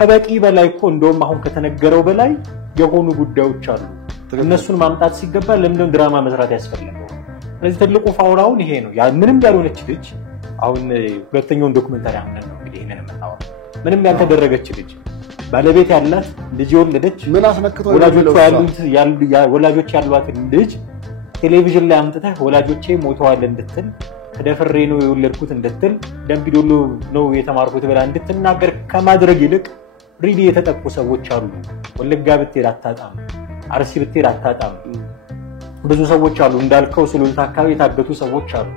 ከበቂ በላይ እኮ እንደውም አሁን ከተነገረው በላይ የሆኑ ጉዳዮች አሉ እነሱን ማምጣት ሲገባ ለምን ድራማ መስራት ያስፈልጋል ስለዚህ ትልቁ ፋውራውን ይሄ ነው ያ ምንም ያልሆነች ልጅ አሁን ሁለተኛውን ዶክመንታሪ አምነን ነው እንግዲህ ይሄንን የምናወራው ምንም ያልተደረገች ልጅ ባለቤት ያላት ልጅ ወለደች ምን አስነክተው ወላጆች ያሏት ልጅ ቴሌቪዥን ላይ አምጥተህ ወላጆቼ ሞተዋል እንድትል ተደፍሬ ነው የወለድኩት እንድትል ደምቢዶሎ ነው የተማርኩት ብላ እንድትናገር ከማድረግ ይልቅ ሪሊ የተጠቁ ሰዎች አሉ ወለጋ ብትሄድ አታጣም አርሲ ብትሄድ አታጣም ብዙ ሰዎች አሉ እንዳልከው ሱሉልታ አካባቢ የታገቱ ሰዎች አሉ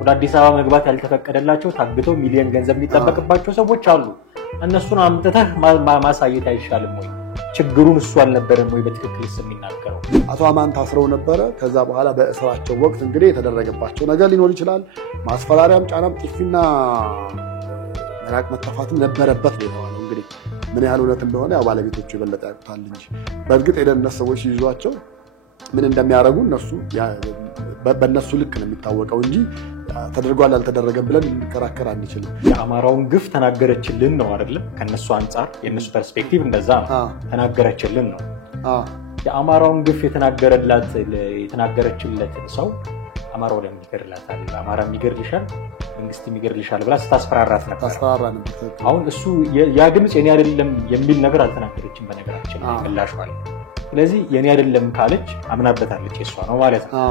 ወደ አዲስ አበባ መግባት ያልተፈቀደላቸው ታግተው ሚሊዮን ገንዘብ የሚጠበቅባቸው ሰዎች አሉ እነሱን አምጥተህ ማሳየት አይሻልም ወይ ችግሩን እሱ አልነበረም ወይ በትክክል የሚናገረው አቶ አማን ታስረው ነበር ከዛ በኋላ በእስራቸው ወቅት እንግዲህ የተደረገባቸው ነገር ሊኖር ይችላል ማስፈራሪያም ጫናም ጥፊና መራቅ መተፋትም ነበረበት ነው እንግዲህ ምን ያህል እውነት እንደሆነ ያው ባለቤቶቹ ይበለጥ ያውቁታል እንጂ በእርግጥ የደህንነት ሰዎች ይዟቸው ምን እንደሚያደርጉ እነሱ በእነሱ ልክ ነው የሚታወቀው እንጂ ተደርጓል አልተደረገም ብለን ልንከራከር አንችልም የአማራውን ግፍ ተናገረችልን ነው አይደል ከነሱ አንፃር የነሱ ፐርስፔክቲቭ እንደዛ ተናገረችልን ነው የአማራውን ግፍ የተናገረችለት ሰው አማራው ለምን ይገርላታል አማራ የሚገርልሻል መንግስት የሚገርልሻል ብላ ስታስፈራራት ነበር አሁን እሱ ያ ድምጽ የኔ አይደለም የሚል ነገር አልተናገረችም በነገራችን ምላሽዋል ስለዚህ የኔ አይደለም ካለች አምናበታለች የሷ ነው ማለት ነው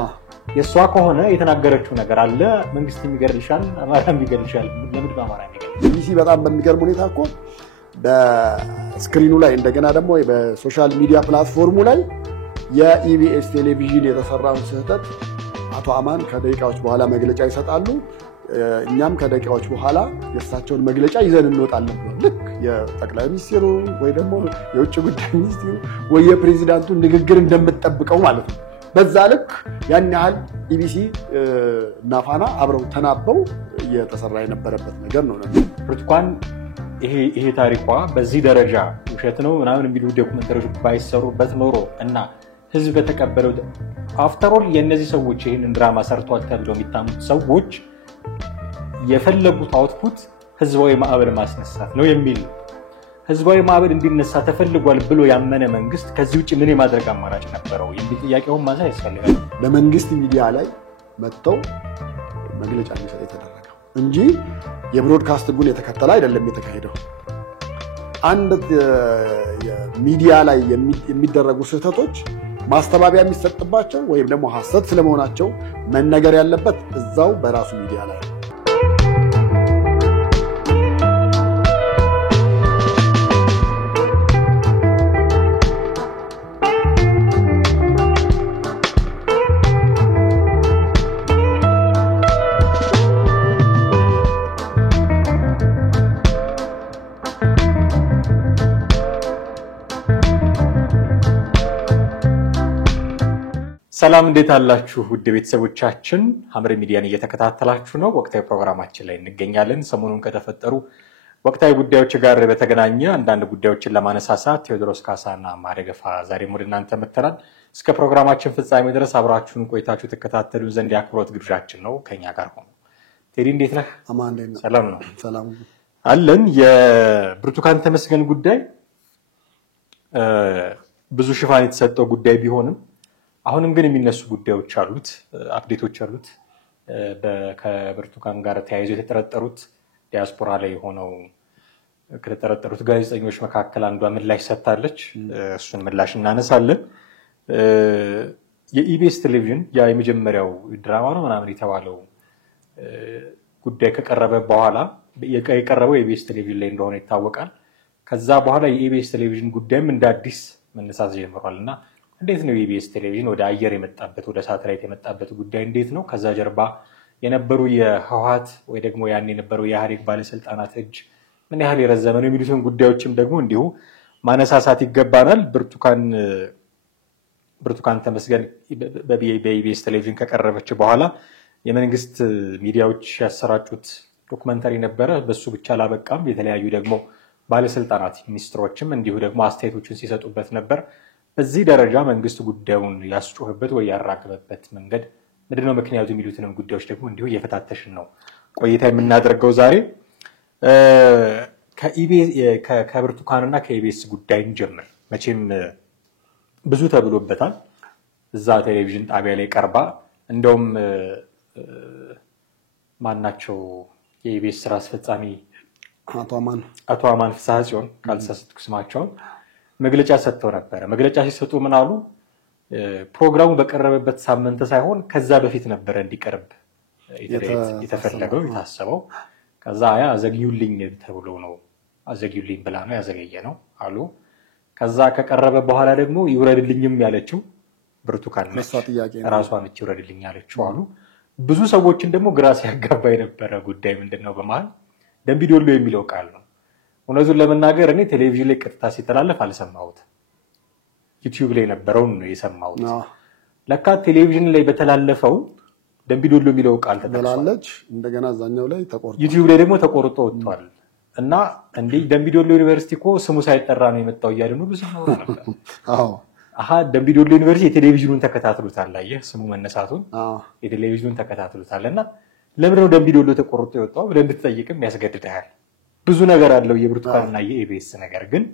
የሷ ከሆነ የተናገረችው ነገር አለ መንግስት የሚገርልሻል አማራ የሚገርልሻል ለምን በአማራ የሚገርል ቢቢሲ በጣም በሚገርም ሁኔታ እኮ በስክሪኑ ላይ እንደገና ደግሞ በሶሻል ሚዲያ ፕላትፎርሙ ላይ የኢቢኤስ ቴሌቪዥን የተሰራውን ስህተት አቶ አማን ከደቂቃዎች በኋላ መግለጫ ይሰጣሉ እኛም ከደቂቃዎች በኋላ የእሳቸውን መግለጫ ይዘን እንወጣለን ልክ የጠቅላይ ሚኒስትሩ ወይ ደግሞ የውጭ ጉዳይ ሚኒስትሩ ወይ የፕሬዝዳንቱ ንግግር እንደምትጠብቀው ማለት ነው በዛ ልክ ያን ያህል ኢቢሲ እና ፋና አብረው ተናበው እየተሰራ የነበረበት ነገር ነው ብርቱካን ይሄ ታሪኳ በዚህ ደረጃ ውሸት ነው ምናምን የሚሉ ዶክመንተሪዎች ባይሰሩበት ኖሮ እና ህዝብ በተቀበለው አፍተር ኦል የነዚህ ሰዎች ይሄንን ድራማ ሰርቷል ተብለው የሚታሙት ሰዎች የፈለጉት አውትፑት ህዝባዊ ማዕበል ማስነሳት ነው የሚል ህዝባዊ ማዕበል እንዲነሳ ተፈልጓል ብሎ ያመነ መንግስት ከዚህ ውጪ ምን የማድረግ አማራጭ ነበረው የሚል ጥያቄውን ማንሳት ያስፈልጋል በመንግስት ሚዲያ ላይ መጥተው መግለጫ እንዲሰጥ የተደረገው እንጂ የብሮድካስት ጉን የተከተለ አይደለም የተካሄደው አንድ ሚዲያ ላይ የሚደረጉ ስህተቶች ማስተባበያ የሚሰጥባቸው ወይም ደግሞ ሐሰት ስለመሆናቸው መነገር ያለበት እዛው በራሱ ሚዲያ ላይ ሰላም እንዴት አላችሁ ውድ ቤተሰቦቻችን ሐምሬ ሚዲያን እየተከታተላችሁ ነው ወቅታዊ ፕሮግራማችን ላይ እንገኛለን ሰሞኑን ከተፈጠሩ ወቅታዊ ጉዳዮች ጋር በተገናኘ አንዳንድ ጉዳዮችን ለማነሳሳት ቴዎድሮስ ካሳና ማረገፋ ዛሬም ወደ እናንተ መጥተናል እስከ ፕሮግራማችን ፍጻሜ ድረስ አብራችሁን ቆይታችሁ ተከታተሉን ዘንድ ያክብሮት ግብዣችን ነው ከኛ ጋር ሆኖ ቴዲ እንዴት ነህ አማን ነኝ ሰላም ነው ሰላም አለን የብርቱካን ተመስገን ጉዳይ ብዙ ሽፋን የተሰጠው ጉዳይ ቢሆንም አሁንም ግን የሚነሱ ጉዳዮች አሉት አፕዴቶች አሉት ከብርቱካን ጋር ተያይዘው የተጠረጠሩት ዲያስፖራ ላይ ሆነው ከተጠረጠሩት ጋዜጠኞች መካከል አንዷ ምላሽ ሰጥታለች እሱን ምላሽ እናነሳለን የኢቢኤስ ቴሌቪዥን የመጀመሪያው ድራማ ነው ምናምን የተባለው ጉዳይ ከቀረበ በኋላ የቀረበው የኢቢኤስ ቴሌቪዥን ላይ እንደሆነ ይታወቃል ከዛ በኋላ የኢቢኤስ ቴሌቪዥን ጉዳይም እንደ አዲስ መነሳት ጀምሯልና እንዴት ነው ኢቢኤስ ቴሌቪዥን ወደ አየር የመጣበት ወደ ሳተላይት የመጣበት ጉዳይ እንዴት ነው ከዛ ጀርባ የነበሩ የህወሓት ወይ ደግሞ ያን የነበሩ የኢህአዴግ ባለስልጣናት እጅ ምን ያህል የረዘመ ነው የሚሉትን ጉዳዮችም ደግሞ እንዲሁ ማነሳሳት ይገባናል ብርቱካን ተመስገን በኢቢኤስ ቴሌቪዥን ከቀረበች በኋላ የመንግስት ሚዲያዎች ያሰራጩት ዶክመንታሪ ነበረ በሱ ብቻ አላበቃም የተለያዩ ደግሞ ባለስልጣናት ሚኒስትሮችም እንዲሁ ደግሞ አስተያየቶችን ሲሰጡበት ነበር በዚህ ደረጃ መንግስት ጉዳዩን ያስጮህበት ወይ ያራገበበት መንገድ ምንድነው ምክንያቱ የሚሉትንም ጉዳዮች ደግሞ እንዲሁ እየፈታተሽን ነው ቆይታ የምናደርገው ዛሬ ከብርቱካንና ከኢቢኤስ ጉዳይ እንጀምር። መቼም ብዙ ተብሎበታል። እዛ ቴሌቪዥን ጣቢያ ላይ ቀርባ እንደውም ማናቸው የኢቢኤስ ስራ አስፈጻሚ አቶ አማን ፍስሐ ጽዮን ካልተሳሳትኩ ስማቸውን መግለጫ ሰጥተው ነበር። መግለጫ ሲሰጡ ምን አሉ? ፕሮግራሙ በቀረበበት ሳምንት ሳይሆን ከዛ በፊት ነበር እንዲቀርብ የተፈለገው የታሰበው። ከዛ አዘግዩልኝ ተብሎ ነው አዘግዩልኝ ብላ ነው ያዘገየ ነው አሉ። ከዛ ከቀረበ በኋላ ደግሞ ይውረድልኝም ያለችው ብርቱካን ነች፣ ራሷ ነች ይውረድልኝ ያለችው አሉ። ብዙ ሰዎችን ደግሞ ግራ ሲያጋባ የነበረ ጉዳይ ምንድነው በመሃል ደምቢዶሎ የሚለው ቃል ነው። እውነቱን ለመናገር እኔ ቴሌቪዥን ላይ ቀጥታ ሲተላለፍ አልሰማሁትም። ዩቲዩብ ላይ ነበረውን ነው የሰማሁት። ለካ ቴሌቪዥን ላይ በተላለፈው ደምቢዶሎ የሚለው ቃል ተጠቅሷል። እንደገና እዛኛው ላይ ተቆርጧል። ዩቲዩብ ላይ ደግሞ ተቆርጦ ወጥቷል። እና እንዴ ደምቢዶሎ ዩኒቨርሲቲ እኮ ስሙ ሳይጠራ ነው የመጣው እያልን ሁሉ ሰማው ነበር። ደምቢዶሎ ዩኒቨርሲቲ የቴሌቪዥኑን ተከታትሉታል። አየህ ስሙ መነሳቱን የቴሌቪዥኑን ተከታትሉታልና ለምን ነው ደምቢዶሎ ተቆርጦ የወጣው ብለህ እንድትጠይቅም ያስገድድሃል። ብዙ ነገር አለው የብርቱካንና የኢቢኤስ ነገር። ግን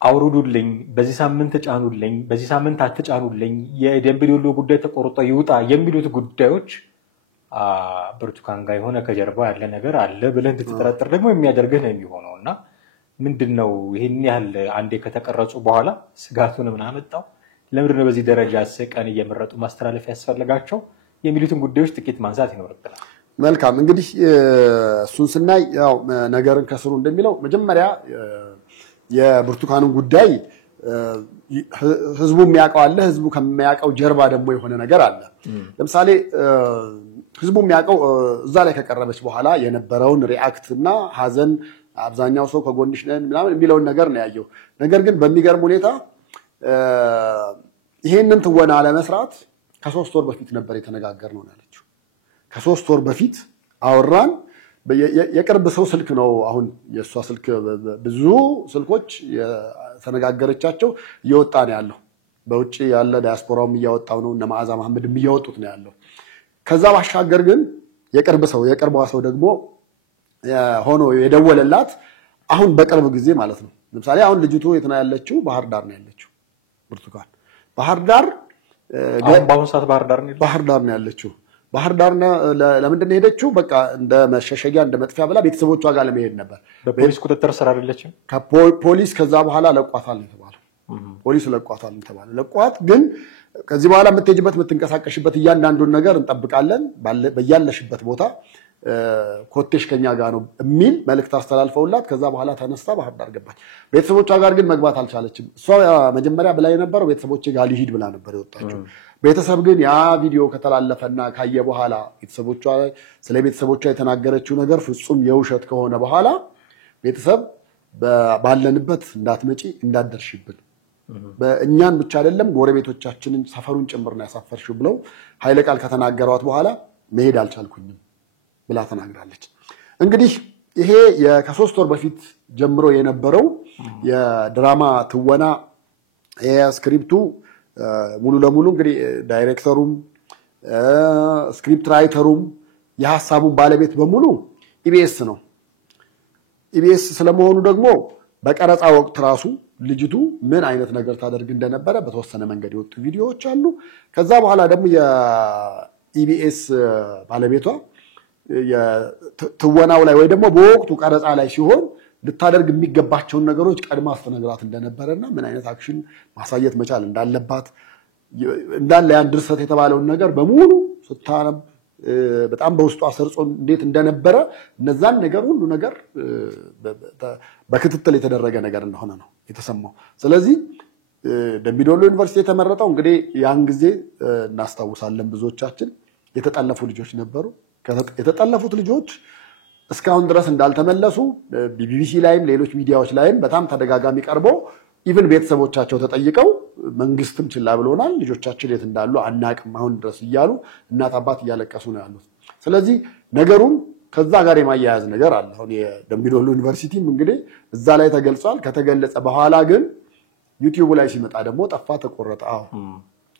አውርዱልኝ፣ በዚህ ሳምንት ተጫኑልኝ፣ በዚህ ሳምንት አትጫኑልኝ፣ የደምቢዶሎ ጉዳይ ተቆርጦ ይውጣ የሚሉት ጉዳዮች ብርቱካን ጋር የሆነ ከጀርባ ያለ ነገር አለ ብለህ እንድትጠረጥር ደግሞ የሚያደርግህ ነው የሚሆነውና ምንድነው ይሄን ያህል አንዴ ከተቀረጹ በኋላ ስጋቱን ምን አመጣው? ለምንድን ነው በዚህ ደረጃ ቀን እየመረጡ ማስተላለፍ ያስፈልጋቸው የሚሉትን ጉዳዮች ጥቂት ማንሳት ይኖርብናል። መልካም እንግዲህ እሱን ስናይ ያው ነገርን ከስሩ እንደሚለው መጀመሪያ የብርቱካንን ጉዳይ ህዝቡ የሚያውቀው አለ። ህዝቡ ከሚያውቀው ጀርባ ደግሞ የሆነ ነገር አለ። ለምሳሌ ህዝቡ የሚያውቀው እዛ ላይ ከቀረበች በኋላ የነበረውን ሪአክት እና ሀዘን አብዛኛው ሰው ከጎንሽ ነን ምናምን የሚለውን ነገር ነው ያየው። ነገር ግን በሚገርም ሁኔታ ይሄንን ትወና ለመስራት ከ3 ወር በፊት ነበር የተነጋገርነው ያለችው። ከ3 ወር በፊት አወራን። የቅርብ ሰው ስልክ ነው አሁን የሷ ስልክ ብዙ ስልኮች የተነጋገረቻቸው እየወጣ ነው ያለው። በውጪ ያለ ዲያስፖራውም እያወጣው ነው፣ እነ መዓዛ መሐመድም እያወጡት ነው ያለው። ከዛ ባሻገር ግን የቅርቧ ሰው ደግሞ ሆኖ የደወለላት አሁን በቅርብ ጊዜ ማለት ነው። ለምሳሌ አሁን ልጅቱ የት ነው ያለችው? ባህር ዳር ነው ያለችው ብርቱካን። ባህር ዳር በአሁኑ ሰዓት ባህር ዳር ነው ያለችው። ባህር ዳር ለምንድን ነው ሄደችው? በቃ እንደ መሸሸጊያ እንደ መጥፊያ ብላ ቤተሰቦቿ ጋር ለመሄድ ነበር። በፖሊስ ቁጥጥር ስር አይደለችም። ፖሊስ ከዛ በኋላ ለቋታል ነው የተባለው። ፖሊስ ለቋታል ነው የተባለው። ለቋት ግን ከዚህ በኋላ የምትሄጂበት የምትንቀሳቀሽበት እያንዳንዱን ነገር እንጠብቃለን፣ በያለሽበት ቦታ ኮቴሽ ከኛ ጋር ነው የሚል መልእክት አስተላልፈውላት ከዛ በኋላ ተነስታ ባህር ዳር ገባች። ቤተሰቦቿ ጋር ግን መግባት አልቻለችም። እሷ መጀመሪያ ብላ የነበረው ቤተሰቦቼ ጋር ሊሄድ ብላ ነበር የወጣችው። ቤተሰብ ግን ያ ቪዲዮ ከተላለፈና ካየ በኋላ ስለ ቤተሰቦቿ የተናገረችው ነገር ፍጹም የውሸት ከሆነ በኋላ ቤተሰብ ባለንበት እንዳትመጪ እንዳትደርሽብን፣ በእኛን ብቻ አይደለም ጎረቤቶቻችንን ሰፈሩን ጭምር ነው ያሳፈርሽው ብለው ኃይለ ቃል ከተናገሯት በኋላ መሄድ አልቻልኩኝም ብላ ተናግራለች። እንግዲህ ይሄ ከ3 ወር በፊት ጀምሮ የነበረው የድራማ ትወና የስክሪፕቱ ሙሉ ለሙሉ እንግዲህ ዳይሬክተሩም ስክሪፕት ራይተሩም የሐሳቡን ባለቤት በሙሉ ኢቢኤስ ነው። ኢቢኤስ ስለመሆኑ ደግሞ በቀረጻ ወቅት ራሱ ልጅቱ ምን አይነት ነገር ታደርግ እንደነበረ በተወሰነ መንገድ የወጡ ቪዲዮዎች አሉ። ከዛ በኋላ ደግሞ የኢቢኤስ ባለቤቷ የትወናው ላይ ወይ ደግሞ በወቅቱ ቀረጻ ላይ ሲሆን ልታደርግ የሚገባቸውን ነገሮች ቀድማ አስተነግራት እንደነበረና ምን አይነት አክሽን ማሳየት መቻል እንዳለባት እንዳለ ያን ድርሰት የተባለውን ነገር በሙሉ ስታነብ በጣም በውስጧ ሰርጾ እንዴት እንደነበረ እነዛን ነገር ሁሉ ነገር በክትትል የተደረገ ነገር እንደሆነ ነው የተሰማው። ስለዚህ ደምቢዶሎ ዩኒቨርሲቲ የተመረጠው እንግዲህ ያን ጊዜ እናስታውሳለን ብዙዎቻችን የተጠለፉ ልጆች ነበሩ። የተጠለፉት ልጆች እስካሁን ድረስ እንዳልተመለሱ ቢቢሲ ላይም ሌሎች ሚዲያዎች ላይም በጣም ተደጋጋሚ ቀርቦ ኢቭን ቤተሰቦቻቸው ተጠይቀው መንግስትም ችላ ብሎናል፣ ልጆቻችን የት እንዳሉ አናቅም አሁን ድረስ እያሉ እናት አባት እያለቀሱ ነው ያሉት። ስለዚህ ነገሩን ከዛ ጋር የማያያዝ ነገር አለ። አሁን የደምቢዶሎ ዩኒቨርሲቲም እንግዲህ እዛ ላይ ተገልጿል። ከተገለጸ በኋላ ግን ዩቲዩብ ላይ ሲመጣ ደግሞ ጠፋ፣ ተቆረጠ።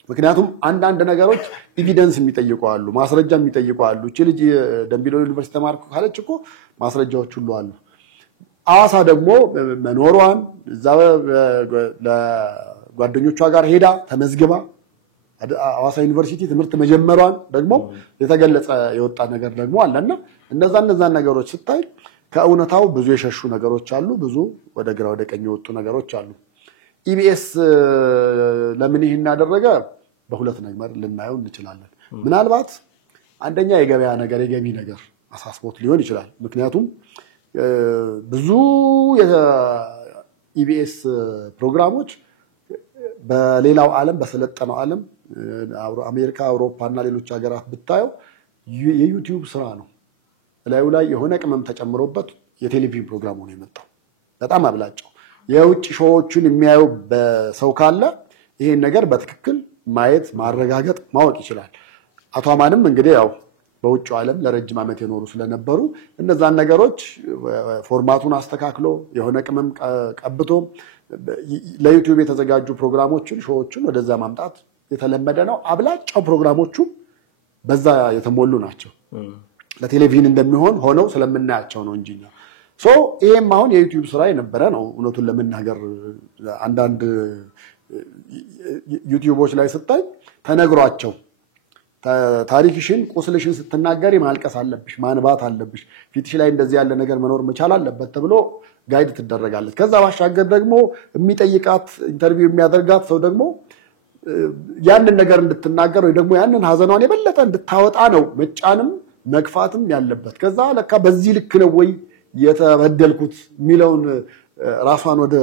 ምክንያቱም አንዳንድ ነገሮች ኤቪደንስ የሚጠይቁ አሉ፣ ማስረጃ የሚጠይቁ አሉ። እቺ ልጅ ደምቢዶሎ ዩኒቨርሲቲ ተማርኩ ካለች እኮ ማስረጃዎች ሁሉ አሉ። አዋሳ ደግሞ መኖሯን እዛ ለጓደኞቿ ጋር ሄዳ ተመዝግባ አዋሳ ዩኒቨርሲቲ ትምህርት መጀመሯን ደግሞ የተገለጸ የወጣ ነገር ደግሞ አለና እነዛ ነገሮች ስታይ ከእውነታው ብዙ የሸሹ ነገሮች አሉ፣ ብዙ ወደ ግራ ወደ ቀኝ የወጡ ነገሮች አሉ። ኢቢኤስ ለምን ይሄን ያደረገ በሁለት ነገር ልናየው እንችላለን። ምናልባት አንደኛ የገበያ ነገር የገቢ ነገር አሳስቦት ሊሆን ይችላል። ምክንያቱም ብዙ የኢቢኤስ ፕሮግራሞች በሌላው ዓለም በሰለጠነው ዓለም አሜሪካ፣ አውሮፓ እና ሌሎች ሀገራት ብታየው የዩቲዩብ ስራ ነው። ላዩ ላይ የሆነ ቅመም ተጨምሮበት የቴሌቪዥን ፕሮግራም ሆኖ የመጣው በጣም አብላጫው የውጭ ሾዎችን የሚያየው በሰው ካለ ይሄን ነገር በትክክል ማየት ማረጋገጥ ማወቅ ይችላል። አቶ አማንም እንግዲህ ያው በውጭ ዓለም ለረጅም ዓመት የኖሩ ስለነበሩ እነዛን ነገሮች ፎርማቱን አስተካክሎ የሆነ ቅመም ቀብቶ ለዩቲዩብ የተዘጋጁ ፕሮግራሞችን ሾዎችን ወደዛ ማምጣት የተለመደ ነው። አብላጫው ፕሮግራሞቹ በዛ የተሞሉ ናቸው። ለቴሌቪዥን እንደሚሆን ሆነው ስለምናያቸው ነው እንጂ ይሄም አሁን የዩቲዩብ ስራ የነበረ ነው። እውነቱን ለመናገር አንዳንድ ዩቲዩቦች ላይ ስታይ ተነግሯቸው ታሪክሽን ቁስልሽን ስትናገሪ ማልቀስ አለብሽ፣ ማንባት አለብሽ፣ ፊትሽ ላይ እንደዚህ ያለ ነገር መኖር መቻል አለበት ተብሎ ጋይድ ትደረጋለች። ከዛ ባሻገር ደግሞ የሚጠይቃት ኢንተርቪው የሚያደርጋት ሰው ደግሞ ያንን ነገር እንድትናገር ወይ ደግሞ ያንን ሀዘኗን የበለጠ እንድታወጣ ነው መጫንም መግፋትም ያለበት። ከዛ ለካ በዚህ ልክ ነው ወይ የተበደልኩት የሚለውን ራሷን ወደ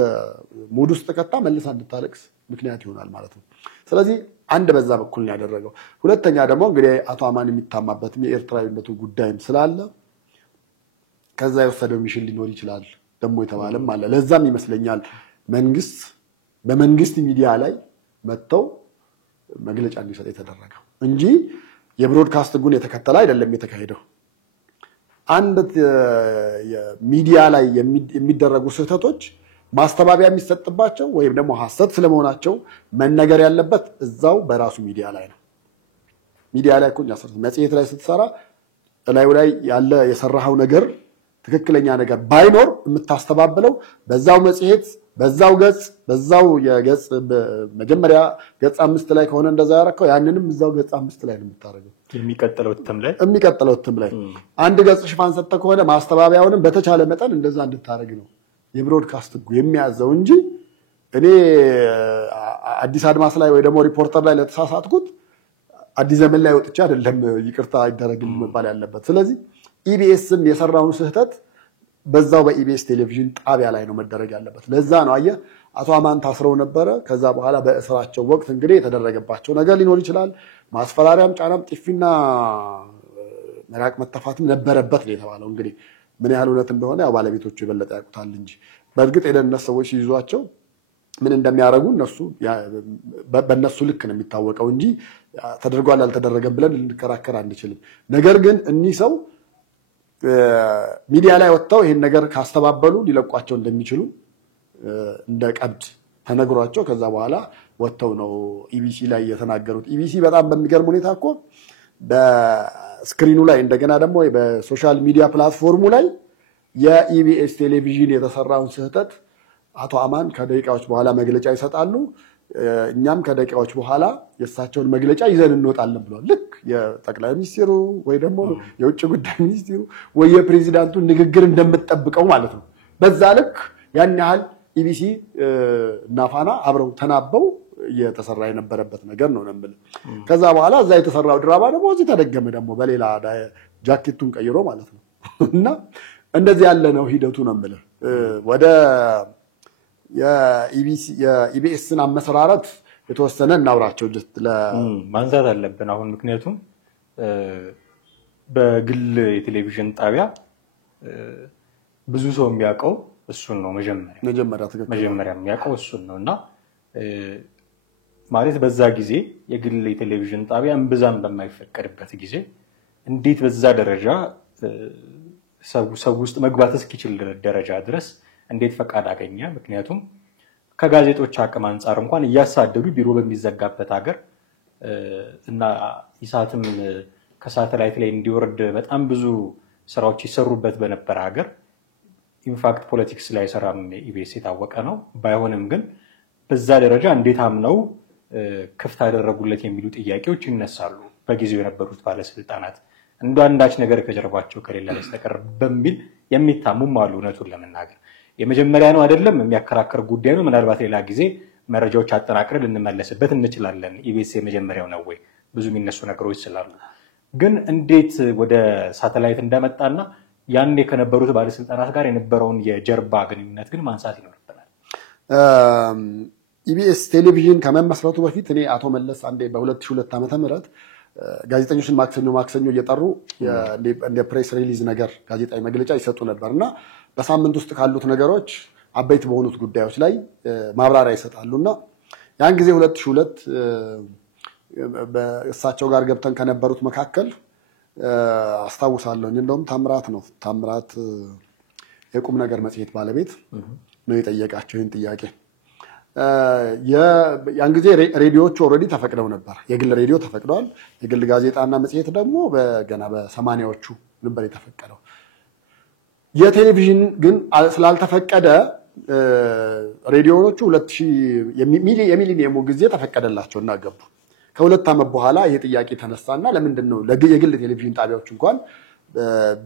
ሙድ ውስጥ ከታ መልሳ እንድታለቅስ ምክንያት ይሆናል ማለት ነው። ስለዚህ አንድ በዛ በኩል ነው ያደረገው። ሁለተኛ ደግሞ እንግዲህ አቶ አማን የሚታማበትም የኤርትራዊነቱ ጉዳይም ስላለ ከዛ የወሰደው ሚሽን ሊኖር ይችላል ደግሞ የተባለም አለ። ለዛም ይመስለኛል መንግስት በመንግስት ሚዲያ ላይ መጥተው መግለጫ እንዲሰጥ የተደረገው እንጂ የብሮድካስት ጉን የተከተለ አይደለም የተካሄደው። አንድ ሚዲያ ላይ የሚደረጉ ስህተቶች ማስተባበያ የሚሰጥባቸው ወይም ደግሞ ሐሰት ስለመሆናቸው መነገር ያለበት እዛው በራሱ ሚዲያ ላይ ነው። ሚዲያ ላይ ኮኛ መጽሔት ላይ ስትሰራ ላዩ ላይ ያለ የሰራው ነገር ትክክለኛ ነገር ባይኖር የምታስተባብለው በዛው መጽሔት በዛው ገጽ በዛው የገጽ መጀመሪያ ገጽ 5 ላይ ከሆነ እንደዛ ያረከው ያንንም እዛው ገጽ 5 ላይ ነው የምታረገው። የሚቀጥለው እትም ላይ አንድ ገጽ ሽፋን ሰጠ ከሆነ ማስተባበያውንም በተቻለ መጠን እንደዛ እንድታረግ ነው የብሮድካስት የሚያዘው እንጂ እኔ አዲስ አድማስ ላይ ወይ ደግሞ ሪፖርተር ላይ ለተሳሳትኩት አዲስ ዘመን ላይ ወጥቼ አይደለም ይቅርታ ይደረግልኝ መባል ያለበት። ስለዚህ ኢቢኤስም የሰራውን ስህተት በዛው በኢቢኤስ ቴሌቪዥን ጣቢያ ላይ ነው መደረግ ያለበት። ለዛ ነው አየህ አቶ አማን ታስረው ነበረ። ከዛ በኋላ በእስራቸው ወቅት እንግዲህ የተደረገባቸው ነገር ሊኖር ይችላል። ማስፈራሪያም፣ ጫናም፣ ጥፊና መራቅ መተፋትም ነበረበት ነው የተባለው። እንግዲህ ምን ያህል እውነት እንደሆነ ያው ባለቤቶቹ የበለጠ ያውቁታል እንጂ በእርግጥ የደህንነት ሰዎች ሲይዟቸው ምን እንደሚያደርጉ እነሱ በእነሱ ልክ ነው የሚታወቀው እንጂ ተደርጓል አልተደረገም ብለን ልንከራከር አንችልም። ነገር ግን እኒህ ሰው ሚዲያ ላይ ወጥተው ይሄን ነገር ካስተባበሉ ሊለቋቸው እንደሚችሉ እንደ ቀብድ ተነግሯቸው ከዛ በኋላ ወጥተው ነው ኢቢሲ ላይ የተናገሩት። ኢቢሲ በጣም በሚገርም ሁኔታ እኮ በስክሪኑ ላይ እንደገና ደግሞ በሶሻል ሚዲያ ፕላትፎርሙ ላይ የኢቢኤስ ቴሌቪዥን የተሰራውን ስህተት አቶ አማን ከደቂቃዎች በኋላ መግለጫ ይሰጣሉ፣ እኛም ከደቂቃዎች በኋላ የእሳቸውን መግለጫ ይዘን እንወጣለን ብሏል። ልክ የጠቅላይ ሚኒስትሩ ወይ ደግሞ የውጭ ጉዳይ ሚኒስትሩ ወይ የፕሬዚዳንቱ ንግግር እንደምትጠብቀው ማለት ነው። በዛ ልክ ያን ያህል ኢቢሲ እና ፋና አብረው ተናበው እየተሰራ የነበረበት ነገር ነው ነምብል። ከዛ በኋላ እዛ የተሰራው ድራማ ደግሞ እዚህ ተደገመ ደግሞ በሌላ ጃኬቱን ቀይሮ ማለት ነው። እና እንደዚህ ያለ ነው ሂደቱ ነምብል። ወደ የኢቢኤስን አመሰራረት የተወሰነ እናውራቸው ማንሳት አለብን አሁን። ምክንያቱም በግል የቴሌቪዥን ጣቢያ ብዙ ሰው የሚያውቀው እሱን ነው መጀመሪያ የሚያውቀው እሱን ነው። እና ማለት በዛ ጊዜ የግል የቴሌቪዥን ጣቢያ እምብዛም በማይፈቀድበት ጊዜ እንዴት በዛ ደረጃ ሰው ውስጥ መግባት እስኪችል ደረጃ ድረስ እንዴት ፈቃድ አገኘ? ምክንያቱም ከጋዜጦች አቅም አንፃር እንኳን እያሳደዱ ቢሮ በሚዘጋበት ሀገር እና ኢሳትም ከሳተላይት ላይ እንዲወርድ በጣም ብዙ ስራዎች ይሰሩበት በነበረ ሀገር ኢንፋክት ፖለቲክስ ላይ ሰራም ኢቢኤስ የታወቀ ነው። ባይሆንም ግን በዛ ደረጃ እንዴት አምነው ክፍት አደረጉለት የሚሉ ጥያቄዎች ይነሳሉ በጊዜው የነበሩት ባለስልጣናት እንደ አንዳች ነገር ከጀርባቸው ከሌላ በስተቀር በሚል የሚታሙም አሉ። እውነቱን ለመናገር የመጀመሪያ ነው አይደለም የሚያከራክር ጉዳይ ነው። ምናልባት ሌላ ጊዜ መረጃዎች አጠናቅረን ልንመለስበት እንችላለን። ኢቢኤስ የመጀመሪያው ነው ወይ ብዙ የሚነሱ ነገሮች ስላሉ ግን እንዴት ወደ ሳተላይት እንደመጣና ያኔ ከነበሩት ባለስልጣናት ጋር የነበረውን የጀርባ ግንኙነት ግን ማንሳት ይኖርብናል። ኢቢኤስ ቴሌቪዥን ከመመስረቱ በፊት እኔ አቶ መለስ አንዴ በ2002 ዓመተ ምህረት ጋዜጠኞችን ማክሰኞ እየጠሩ እንደ ፕሬስ ሪሊዝ ነገር ጋዜጣዊ መግለጫ ይሰጡ ነበርና በሳምንት ውስጥ ካሉት ነገሮች አበይት በሆኑት ጉዳዮች ላይ ማብራሪያ ይሰጣሉና ያን ጊዜ 2002 በእሳቸው ጋር ገብተን ከነበሩት መካከል አስታውሳለሁ። እንደውም ታምራት የቁም ነገር መጽሔት ባለቤት ነው የጠየቃቸው ይህን ጥያቄ። ያን ጊዜ ሬዲዮዎች ኦልሬዲ ተፈቅደው ነበር። የግል ሬዲዮ ተፈቅደዋል። የግል ጋዜጣና መጽሔት ደግሞ ገና በ80ዎቹ ነበር የተፈቀደው። የቴሌቪዥን ግን ስላልተፈቀደ ሬዲዮዎቹ 2000 የሚሊኒየሙ ጊዜ ተፈቀደላቸውና ገቡ። ከሁለት ዓመት በኋላ ይሄ ጥያቄ ተነሳና ለምንድን ነው የግል ቴሌቪዥን ጣቢያዎች እንኳን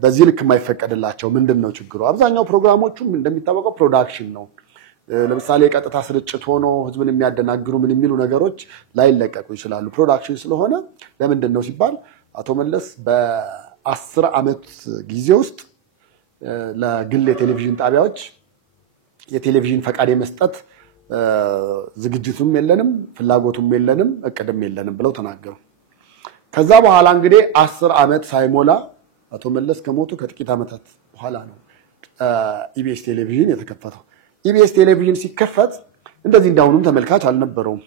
በዚህ ልክ የማይፈቀድላቸው? ምንድነው ችግሩ? አብዛኛው ፕሮግራሞቹም እንደሚታወቀው ፕሮዳክሽን ነው። ለምሳሌ ቀጥታ ስርጭት ሆኖ ህዝብን የሚያደናግሩ ምን የሚሉ ነገሮች ላይለቀቁ ይችላሉ። ፕሮዳክሽን ስለሆነ ለምንድን ነው ሲባል አቶ መለስ በ10 ዓመት ጊዜ ውስጥ ለግል የቴሌቪዥን ጣቢያዎች የቴሌቪዥን ፈቃድ የመስጠት ዝግጅቱም የለንም፣ ፍላጎቱም የለንም፣ እቅድም የለንም ብለው ተናገሩ። ከዛ በኋላ እንግዲህ 10 ዓመት ሳይሞላ አቶ መለስ ከሞቱ ከጥቂት ዓመታት በኋላ ነው ኢቢኤስ ቴሌቪዥን የተከፈተው። ኢቢኤስ ቴሌቪዥን ሲከፈት እንደዚህ እንዳሁኑም ተመልካች አልነበረውም።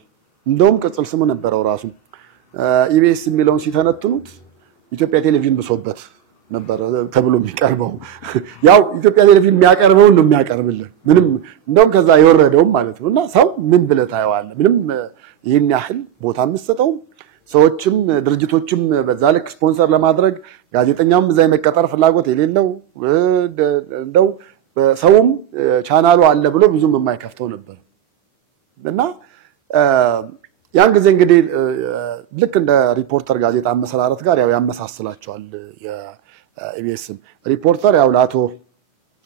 እንደውም ቅጽል ስሙ ነበረው ራሱ። ኢቢኤስ የሚለውን ሲተነትኑት ኢትዮጵያ ቴሌቪዥን ብሶበት ነበር ተብሎ የሚቀርበው። ያው ኢትዮጵያ ቴሌቪዥን የሚያቀርበውን ነው የሚያቀርብልህ። ምንም እንደውም ከዛ የወረደውም ማለት ነውና ሰው ምን ብለህ ታየዋለህ? ምንም ይሄን ያህል ቦታ የምትሰጠው ሰዎችም ድርጅቶችም በዛ ልክ ስፖንሰር ለማድረግ ጋዜጠኛውም እዛ የመቀጠር ፍላጎት የሌለው እንደው ሰውም ቻናሉ አለ ብሎ ብዙም የማይከፍተው ነበር እና ያን ጊዜ እንግዲህ ልክ እንደ ሪፖርተር ጋዜጣ አመሰራረት ጋር ያው ያመሳስላቸዋል። የኢቢኤስ ሪፖርተር ያው ለአቶ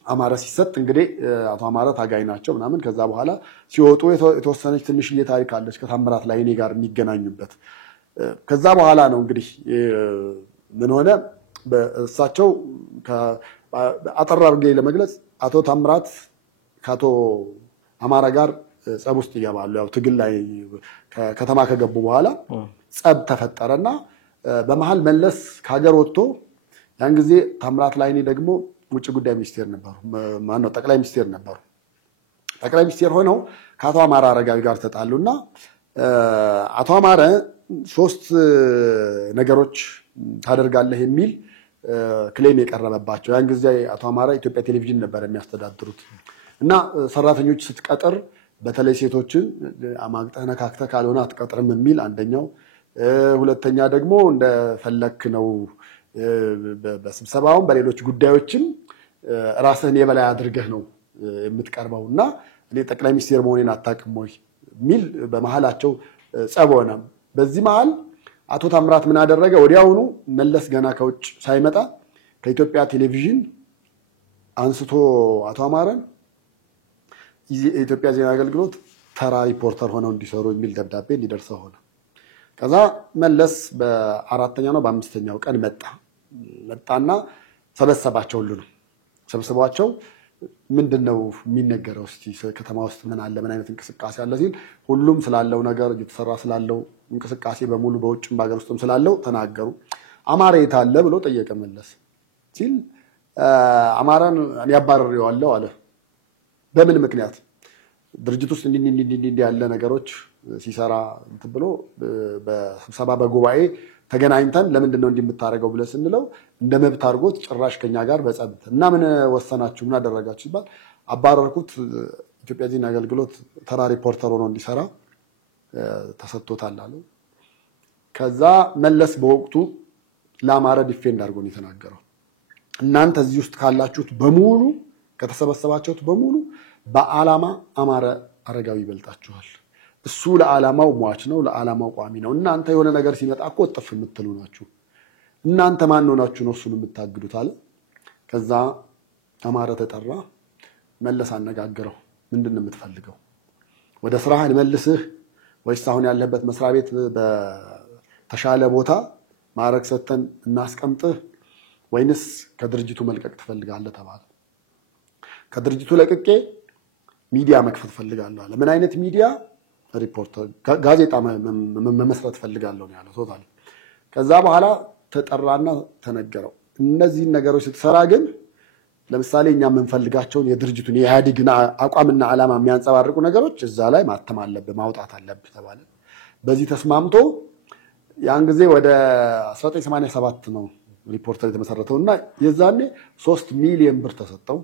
አማረ ሲሰጥ እንግዲህ አቶ አማረ ታጋይ ናቸው ምናምን። ከዛ በኋላ ሲወጡ የተወሰነች ትንሽዬ ታሪክ አለች ከታምራት ላይ እኔ ጋር የሚገናኙበት። ከዛ በኋላ ነው እንግዲህ ምን ሆነ በእሳቸው አጠር አድርጌ ለመግለጽ አቶ ታምራት ከአቶ አማረ ጋር ጸብ ውስጥ ይገባሉ። ያው ትግል ላይ ከተማ ከገቡ በኋላ ጸብ ተፈጠረና በመሃል መለስ ከሀገር ወጥቶ ያን ጊዜ ታምራት ላይኔ ደግሞ ውጭ ጉዳይ ሚኒስቴር ነበሩ። ማነው ጠቅላይ ሚኒስቴር ነበሩ። ጠቅላይ ሚኒስቴር ሆነው ከአቶ አማረ አረጋዊ ጋር ተጣሉና አቶ አማረ 3 ነገሮች ታደርጋለህ የሚል ክሌም የቀረበባቸው። ያን ጊዜ አቶ አማረ ኢትዮጵያ ቴሌቪዥን ነበር የሚያስተዳድሩት እና ሰራተኞች ስትቀጥር በተለይ ሴቶችን አማግጠህ ነካክተህ ካልሆነ አትቀጥርም የሚል አንደኛው። ሁለተኛ ደግሞ እንደፈለክ ነው በስብሰባውም በሌሎች ጉዳዮችም ራስህን የበላይ አድርገህ ነው የምትቀርበውና እኔ ጠቅላይ ሚኒስቴር መሆኔን አታውቅም ወይ የሚል በመሃላቸው ጸብ ሆነ። በዚህ መሃል አቶ ታምራት ምን አደረገ? ወዲያውኑ መለስ ገና ከውጭ ሳይመጣ ከኢትዮጵያ ቴሌቪዥን አንስቶ አቶ አማረን የኢትዮጵያ ዜና አገልግሎት ተራ ሪፖርተር ሆነው እንዲሰሩ የሚል ደብዳቤ እንዲደርሰው ሆነ። ከዛ መለስ በ4ኛው ነው በ5ኛው ቀን መጣና ሰበሰባቸው። ሁሉ ነው ሰብስቧቸው ምንድነው የሚነገረው? እስቲ ከተማ ውስጥ ምን አለ፣ ምን አይነት እንቅስቃሴ አለ ሲል ሁሉም ስላለው ነገር እየተሰራ ስላለው እንቅስቃሴ በሙሉ በውጭም በአገር ውስጥም ስላለው ተናገሩ። አማረ የት አለ ብሎ ጠየቀ መለስ ሲል አማራን እኔ አባርሬዋለሁ አለ። በምን ምክንያት? ድርጅት ውስጥ እንዲህ ያለ ነገሮች ሲሰራ እንትን ብሎ በስብሰባ በጉባኤ ተገናኝተን ለምንድን ነው እንደምታረጋው ብለ ስንለው እንደ መብት አድርጎት ጭራሽ ከኛ ጋር በጸብት እና ምን ወሰናችሁ ምን አደረጋችሁ ሲባል አባረርኩት። ኢትዮጵያ ዜና አገልግሎት ተራ ሪፖርተር ሆኖ እንዲሰራ ተሰጥቶታል አለ። ከዛ መለስ በወቅቱ ለአማረ ዲፌንድ አድርጎ ነው የተናገረው። እናንተ እዚህ ውስጥ ካላችሁት በሙሉ ከተሰበሰባችሁት በሙሉ በዓላማ አማረ አረጋዊ ይበልጣችኋል። እሱ ለዓላማው ሟች ነው፣ ለዓላማው ቋሚ ነው። እናንተ የሆነ ነገር ሲመጣ እኮ ጥፍ የምትሉ ናችሁ። እናንተ ማን ሆናችሁ ነው እሱን የምታግዱት አለ። ከዛ አማረ ተጠራ። መለስ አነጋገረው። ምንድነው የምትፈልገው? ወደ ስራህ ልመልስህ ወይስ አሁን ያለበት መስሪያ ቤት በተሻለ ቦታ ማዕረግ ሰተን እናስቀምጥህ ወይንስ ከድርጅቱ መልቀቅ ትፈልጋለህ ተባለ። ከድርጅቱ ለቅቄ ሚዲያ መክፈት ፈልጋለሁ አለ። ምን አይነት ሚዲያ? ሪፖርተር ጋዜጣ መመስረት ፈልጋለሁ ነው ያለው ቶታሊ። ከዛ በኋላ ተጠራና ተነገረው። እነዚህን ነገሮች ስትሰራ ግን ለምሳሌ እኛ የምንፈልጋቸውን የድርጅቱን የኢህአዴግን አቋምና ዓላማ የሚያንጸባርቁ ነገሮች እዛ ላይ ማተም አለብህ፣ ማውጣት አለብህ ተባለ። በዚህ ተስማምቶ ያን ጊዜ ወደ 1987 ነው ሪፖርተር የተመሰረተውና የዛኔ 3 ሚሊዮን ብር ተሰጠው።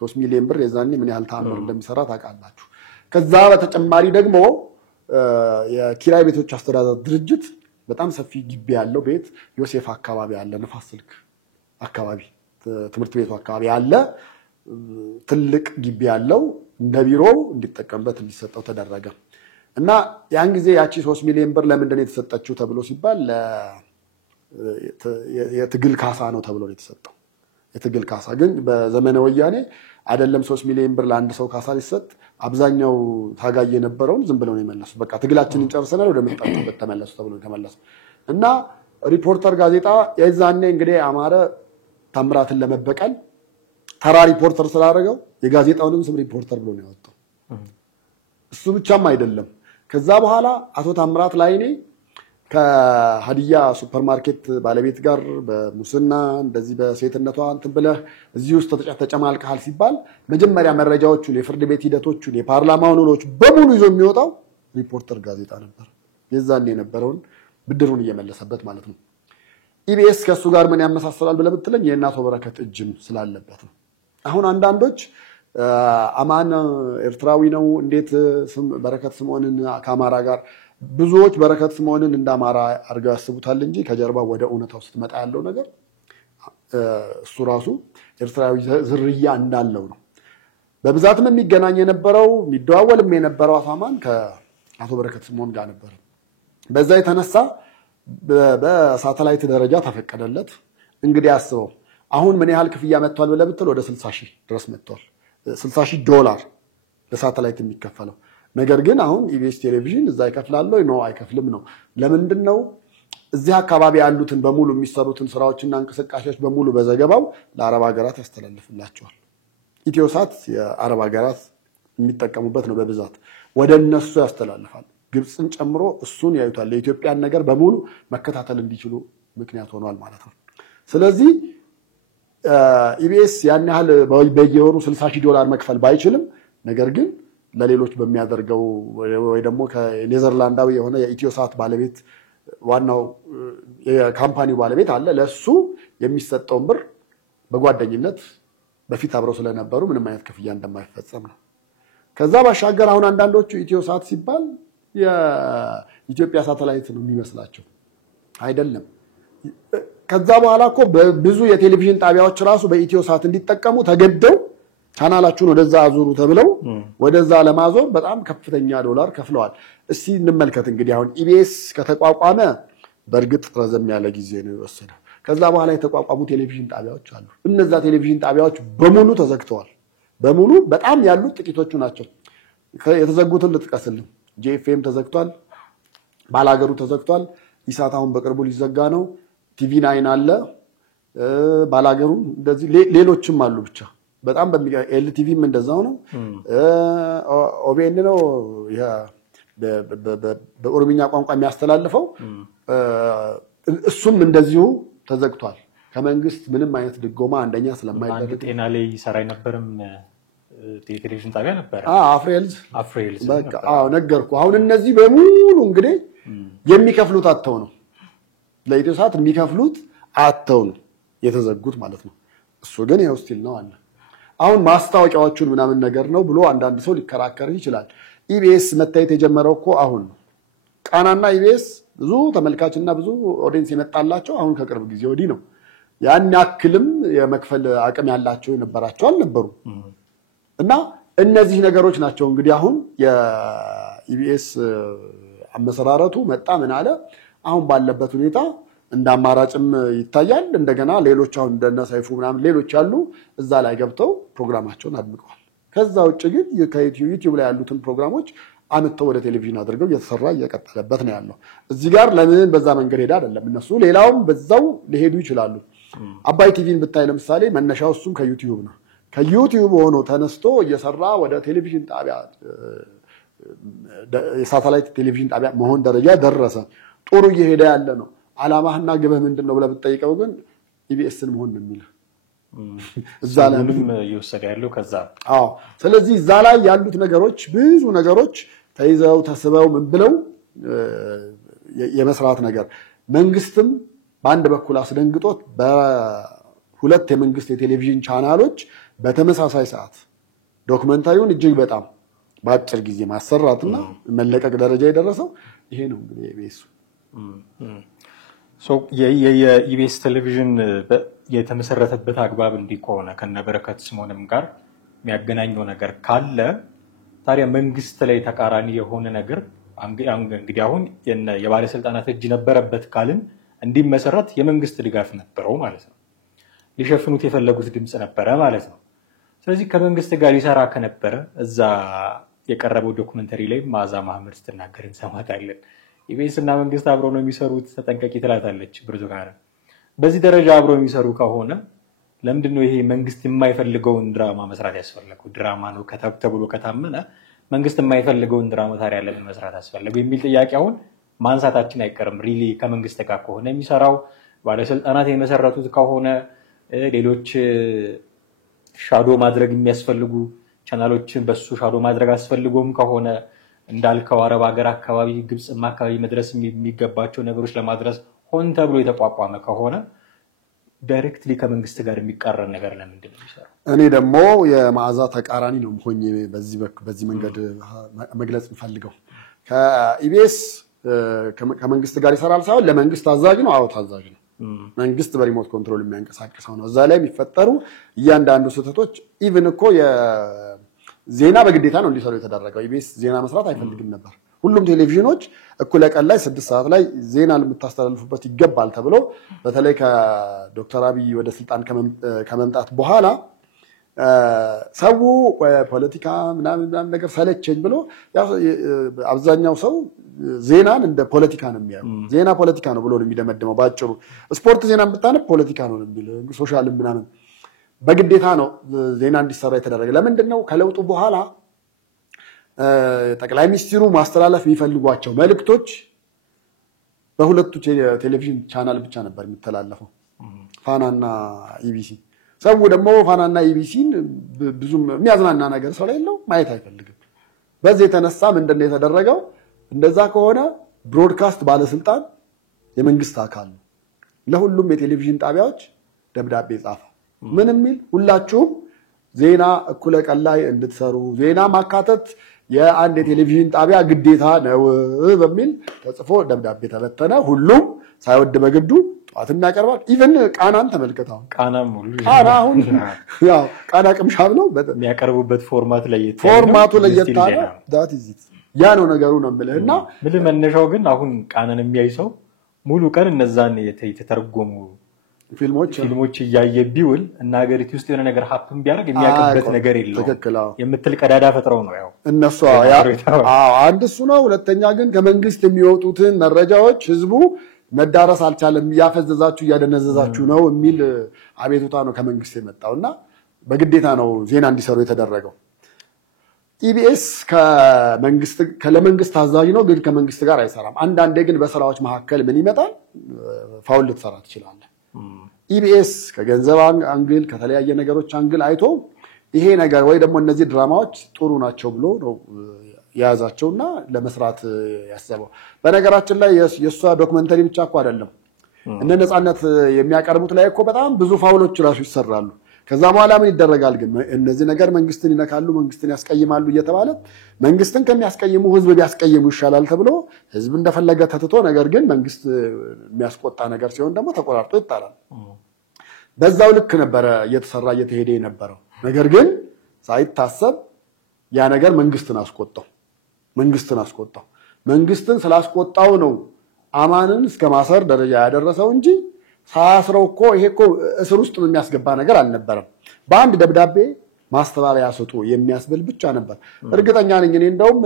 3 ሚሊዮን ብር የዛኔ ምን ያህል ተአምር እንደሚሰራ ታውቃላችሁ። ከዛ በተጨማሪ ደግሞ የኪራይ ቤቶች አስተዳደር ድርጅት በጣም ሰፊ ግቢ ያለው ቤት ዮሴፍ አካባቢ ያለ ንፋስ ስልክ አካባቢ ትምህርት ቤቱ አካባቢ ያለ ትልቅ ግቢ ያለው እንደ ቢሮ እንዲጠቀምበት እንዲሰጠው ተደረገ እና ያን ጊዜ ያቺ 3 ሚሊዮን ብር ለምንድን ነው የተሰጠችው ተብሎ ሲባል የትግል ካሳ ነው ተብሎ ነው የተሰጠው። የትግል ካሳ ግን በዘመነ ወያኔ አይደለም 3 ሚሊዮን ብር ለአንድ ሰው ካሳ ሊሰጥ አብዛኛው ታጋይ የነበረውን ዝም ብለው ነው የመለሱት። በቃ ትግላችንን ጨርሰናል ወደ መጣችበት ተመለሱ ተብሎ ተመለሱ እና ሪፖርተር ጋዜጣ የዛኔ እንግዲህ አማረ ታምራትን ለመበቀል ተራ ሪፖርተር ስላደረገው የጋዜጣውንም ስም ሪፖርተር ብሎ ነው ያወጣው። እሱ ብቻም አይደለም። ከዛ በኋላ አቶ ታምራት ላይኔ ከሀዲያ ሱፐርማርኬት ባለቤት ጋር በሙስና እንደዚህ በሴትነቷ እንትን ብለህ እዚህ ውስጥ ተጨማልቀሃል ሲባል መጀመሪያ መረጃዎቹን የፍርድ ቤት ሂደቶቹን የፓርላማውን ውሎች በሙሉ ይዞ የሚወጣው ሪፖርተር ጋዜጣ ነበር። የዛኔ የነበረውን ብድሩን እየመለሰበት ማለት ነው። ኢቢኤስ ከሱ ጋር ምን ያመሳሰላል ብለህ ብትለኝ የእናቶ በረከት እጅም ስላለበት ነው። አሁን አንዳንዶች አማን ኤርትራዊ ነው እንዴት በረከት ስምዖንን ከአማራ ጋር ብዙዎች በረከት ስምዖንን እንደ አማራ አድርገው ያስቡታል እንጂ ከጀርባ ወደ እውነታው ስትመጣ ያለው ነገር እሱ ራሱ ኤርትራዊ ዝርያ እንዳለው ነው። በብዛትም የሚገናኝ የነበረው የሚደዋወልም የነበረው አማን ከአቶ በረከት ስምዖን ጋር ነበር። በዛ የተነሳ በሳተላይት ደረጃ ተፈቀደለት። እንግዲህ አስበው አሁን ምን ያህል ክፍያ መጥቷል ብለህ ብትል ወደ 60,000 ድረስ መጥቷል። $60,000 ለሳተላይት የሚከፈለው ነገር ግን አሁን ኢቢኤስ ቴሌቪዥን እዛ ይከፍላል ነው አይከፍልም ነው። ለምንድን ነው? እዚህ አካባቢ ያሉትን በሙሉ የሚሰሩትን ስራዎችና እንቅስቃሴዎች በሙሉ በዘገባው ለአረብ ሀገራት ያስተላልፍላቸዋል። ኢትዮሳት የአረብ ሀገራት የሚጠቀሙበት ነው በብዛት ወደ እነሱ ያስተላልፋል። ግብፅን ጨምሮ እሱን ያዩታል። የኢትዮጵያን ነገር በሙሉ መከታተል እንዲችሉ ምክንያት ሆኗል ማለት ነው። ስለዚህ ኢቢኤስ ያን ያህል በየወሩ $60,000 መክፈል ባይችልም ነገር ግን ለሌሎች በሚያደርገው ወይ ደግሞ ከኔዘርላንዳዊ የሆነ የኢትዮሳት ባለቤት ዋናው የካምፓኒው ባለቤት አለ ለሱ የሚሰጠውን ብር በጓደኝነት በፊት አብረው ስለነበሩ ምንም አይነት ክፍያ እንደማይፈጸም ነው። ከዛ ባሻገር አሁን አንዳንዶቹ ኢትዮሳት ሲባል የኢትዮጵያ ሳተላይት ነው የሚመስላቸው አይደለም። ከዛ በኋላ እኮ ብዙ የቴሌቪዥን ጣቢያዎች ራሱ በኢትዮሳት እንዲጠቀሙ ተገደው ቻናላችሁን ወደዛ አዙሩ ተብለው ወደዛ ለማዞር በጣም ከፍተኛ ዶላር ከፍለዋል። እስቲ እንመልከት እንግዲህ አሁን ኢቢኤስ ከተቋቋመ በእርግጥ ረዘም ያለ ጊዜ ነው የወሰደው። ከዛ በኋላ የተቋቋሙ ቴሌቪዥን ጣቢያዎች አሉ። እነዛ ቴሌቪዥን ጣቢያዎች በሙሉ ተዘግተዋል። በሙሉ በጣም ያሉት ጥቂቶቹ ናቸው። የተዘጉትን ልጥቀስልን። ጄኤፍኤም ተዘግቷል፣ ባላገሩ ተዘግቷል፣ ኢሳት አሁን በቅርቡ ሊዘጋ ነው፣ ቲቪ9 አለ፣ ባላገሩ እንደዚህ ሌሎችም አሉ። ብቻ በጣም ኤልቲቪም እንደዛው ነው፣ ኦቤን ነው በኦሮምኛ ቋንቋ የሚያስተላልፈው እሱም እንደዚሁ ተዘግቷል። ከመንግስት ምንም አይነት ድጎማ አንደኛ ስለማይደረግ ጤና ላይ ይሰራ የነበረም ቴሌቪዥን ጣቢያ ነበር አፍሬልዝ በቃ ነገርኩ። አሁን እነዚህ በሙሉ እንግዲህ የሚከፍሉት አጥተው ነው ለኢትዮሳት የሚከፍሉት አጥተው ነው የተዘጉት ማለት ነው። እሱ ግን ያው ስቲል ነው አለ። አሁን ማስታወቂያዎቹን ምናምን ነገር ነው ብሎ አንዳንድ ሰው ሊከራከር ይችላል። ኢቢኤስ መታየት የጀመረው እኮ አሁን ነው። ቃናና ኢቢኤስ ብዙ ተመልካችና ብዙ ኦዲየንስ የመጣላቸው አሁን ከቅርብ ጊዜ ወዲህ ነው። ያን ያክልም የመክፈል አቅም ያላቸው የነበራቸው አልነበሩ እና እነዚህ ነገሮች ናቸው እንግዲህ አሁን የኢቢኤስ አመሰራረቱ መጣ ምን አለ አሁን ባለበት ሁኔታ እንደ አማራጭም ይታያል እንደገና ሌሎች አሁን እንደነ ሰይፉ ምናምን ሌሎች ያሉ እዛ ላይ ገብተው ፕሮግራማቸውን አድምቀዋል ከዛ ውጭ ግን ከዩቲዩብ ላይ ያሉትን ፕሮግራሞች አመጣው ወደ ቴሌቪዥን አድርገው እየተሰራ እየቀጠለበት ነው ያለው እዚህ ጋር ለምን በዛ መንገድ ሄዳ አይደለም እነሱ ሌላውም በዛው ሊሄዱ ይችላሉ አባይ ቲቪን ብታይ ለምሳሌ መነሻው እሱም ከዩቲዩብ ነው ከዩቲዩብ ሆኖ ተነስቶ እየሰራ ወደ ቴሌቪዥን ጣቢያ የሳተላይት ቴሌቪዥን ጣቢያ መሆን ደረጃ ደረሰ ጥሩ እየሄደ ያለ ነው አላማህና ግብህ ምንድነው ብለህ ብትጠይቀው ግን ኢቢኤስን መሆን ነው የሚለው እዛ ላይ ምንም ይወሰድ ያለው ከዛ ስለዚህ እዛ ላይ ያሉት ነገሮች ብዙ ነገሮች ተይዘው ተስበው ምን ብለው የመስራት ነገር መንግስትም በአንድ በኩል አስደንግጦት በሁለት የመንግስት የቴሌቪዥን ቻናሎች በተመሳሳይ ሰዓት ዶክመንታሪውን እጅግ በጣም በአጭር ጊዜ ማሰራትና መለቀቅ ደረጃ የደረሰው ይሄ ነው እንግዲህ ኢቢኤስ የኢቢኤስ ቴሌቪዥን የተመሰረተበት አግባብ እንዲቆነ ከነበረከት ስሞንም ጋር የሚያገናኘው ነገር ካለ ታዲያ መንግስት ላይ ተቃራኒ የሆነ ነገር እንግዲህ አሁን የባለስልጣናት እጅ ነበረበት ካልን እንዲመሰረት የመንግስት ድጋፍ ነበረው ማለት ነው ሊሸፍኑት የፈለጉት ድምጽ ነበረ ማለት ነው ስለዚህ ከመንግስት ጋር ይሰራ ከነበረ እዛ የቀረበው ዶክመንተሪ ላይ ማዛ ማህመድ ስትናገር እንሰማታለን ኢቢኤስ እና መንግስት አብረው ነው የሚሰሩት ተጠንቀቂ ትላታለች ብርቱካን በዚህ ደረጃ አብረው የሚሰሩ ከሆነ ለምንድነው ይሄ መንግስት የማይፈልገውን ድራማ መስራት ያስፈልገው ድራማ ነው ተብሎ ከታመነ መንግስት የማይፈልገውን ድራማ ታሪያ ለምን መስራት ያስፈልገው የሚል ጥያቄ አሁን ማንሳታችን አይቀርም ሪሊ ከመንግስት ጋር ከሆነ የሚሰራው ባለስልጣናት የመሰረቱት ከሆነ ሌሎች ሻዶ ማድረግ የሚያስፈልጉ ቻናሎችን በሱ ሻዶ ማድረግ አስፈልጎም ከሆነ እንዳልከው አረብ ሀገር አካባቢ ግብጽም አካባቢ መድረስ የሚገባቸው ነገሮች ለማድረስ ሆን ተብሎ የተቋቋመ ከሆነ ዳይሬክትሊ ከመንግስት ጋር የሚቃረን ነገር ለምንድን ነው የሚሰራው እኔ ደግሞ የማዕዛ ተቃራኒ ነው ሆኜ በዚህ መንገድ መግለጽ እንፈልገው ከኢቢኤስ ከመንግስት ጋር ይሰራል ሳይሆን ለመንግስት ታዛዥ ነው አዎ ታዛዥ ነው መንግስት በሪሞት ኮንትሮል የሚያንቀሳቅሰው ነው እዛ ላይ የሚፈጠሩ እያንዳንዱ ስህተቶች ኢቭን እኮ ዜና በግዴታ ነው እንዲሰሩ የተደረገው ኢቢኤስ ዜና መስራት አይፈልግም ነበር ሁሉም ቴሌቪዥኖች እኩለ ቀን ላይ 6 ሰዓት ላይ ዜና ለምታስተላልፉበት ይገባል ተብሎ በተለይ ከዶክተር አብይ ወደ ስልጣን ከመምጣት በኋላ ሰው ፖለቲካ ምናምን ነገር ሰለቸኝ ብሎ አብዛኛው ሰው ዜናን እንደ ፖለቲካ ነው የሚያየው ዜና ፖለቲካ ነው ብሎ ነው የሚደመድመው ባጭሩ ስፖርት ዜናን ብታነብ ፖለቲካ ነው የሚል ሶሻል ምናምን በግዴታ ነው ዜና እንዲሰራ የተደረገ ለምንድነው ከለውጡ በኋላ ጠቅላይ ሚኒስትሩ ማስተላለፍ የሚፈልጓቸው መልእክቶች በሁለቱ ቴሌቪዥን ቻናል ብቻ ነበር የሚተላለፈው ፋናና ኢቢሲ ሰው ደግሞ ፋናና ኢቢሲን ብዙም የሚያዝናና ነገር ስለሌለው ማየት አይፈልግም በዚህ የተነሳ ምንድነው የተደረገው እንደዛ ከሆነ ብሮድካስት ባለስልጣን የመንግስት አካል ነው ለሁሉም የቴሌቪዥን ጣቢያዎች ደብዳቤ ጻፈ ምን የሚል ሁላችሁም ዜና እኩለ ቀን ላይ እንድትሰሩ ዜና ማካተት የአንድ የቴሌቪዥን ጣቢያ ግዴታ ነው በሚል ተጽፎ ደብዳቤ ተበተነ ሁሉም ሳይወድ በግዱ ጧትና ያቀርባል ኢቭን ቃናን ተመልከታው ቃናም ሁሉ አሁን ያው ቃና ቅምሻብ ነው የሚያቀርቡበት ፎርማቱ ላይ የታለ that is it ያ ነው ነገሩ ነው የምልህና ምን መነሻው ግን አሁን ቃናን የሚያይ ሰው ሙሉ ቀን እነዛን የተተረጎሙ ፊልሞች እያየ ቢውል እና ሀገሪቱ ውስጥ የሆነ ነገር ሀፕን ቢያደርግ የሚያቀርበት ነገር የለው የምትል ቀዳዳ ፈጥረው ነው ያው እነሱ አንድ እሱ ነው ሁለተኛ ግን ከመንግስት የሚወጡትን መረጃዎች ህዝቡ መዳረስ አልቻለም ያፈዘዛችሁ ያደነዘዛችሁ ነው የሚል አቤቱታ ነው ከመንግስት የመጣውና በግዴታ ነው ዜና እንዲሰሩ የተደረገው ኢቢኤስ ከለመንግስት ታዛዥ ነው ግን ከመንግስት ጋር አይሰራም አንዳንዴ ግን በስራዎች መካከል ምን ይመጣል ፋውል ልትሰራ ትችላለህ ኢቢኤስ ከገንዘብ አንግል ከተለያየ ነገሮች አንግል አይቶ ይሄ ነገር ወይ ደግሞ እነዚህ ድራማዎች ጥሩ ናቸው ብሎ ነው ያዛቸውና ለመስራት ያሰበው በነገራችን ላይ የሷ ዶክመንተሪ ብቻ እኮ አይደለም እነ ነፃነት የሚያቀርቡት ላይ እኮ በጣም ብዙ ፋውሎች ራሱ ይሰራሉ ከዛ በኋላ ምን ይደረጋል ግን እነዚህ ነገር መንግስትን ይነካሉ መንግስትን ያስቀይማሉ እየተባለ መንግስትን ከሚያስቀይሙ ህዝብ ቢያስቀይሙ ይሻላል ተብሎ ህዝብ እንደፈለገ ተትቶ ነገር ግን መንግስት የሚያስቆጣ ነገር ሲሆን ደግሞ ተቆራርጦ ይጣላል በዛው ልክ ነበረ እየተሰራ እየተሄደ የነበረው። ነገር ግን ሳይታሰብ ያ ነገር መንግስትን አስቆጣው። መንግስትን ስላስቆጣው ነው አማንን እስከ ማሰር ደረጃ ያደረሰው እንጂ ሳያስረው እኮ ይሄ እኮ እስር ውስጥ የሚያስገባ ነገር አልነበረም። በአንድ ደብዳቤ ማስተባበያ ሰጡ የሚያስብል ብቻ ነበር። እርግጠኛ ነኝ እኔ እንደውም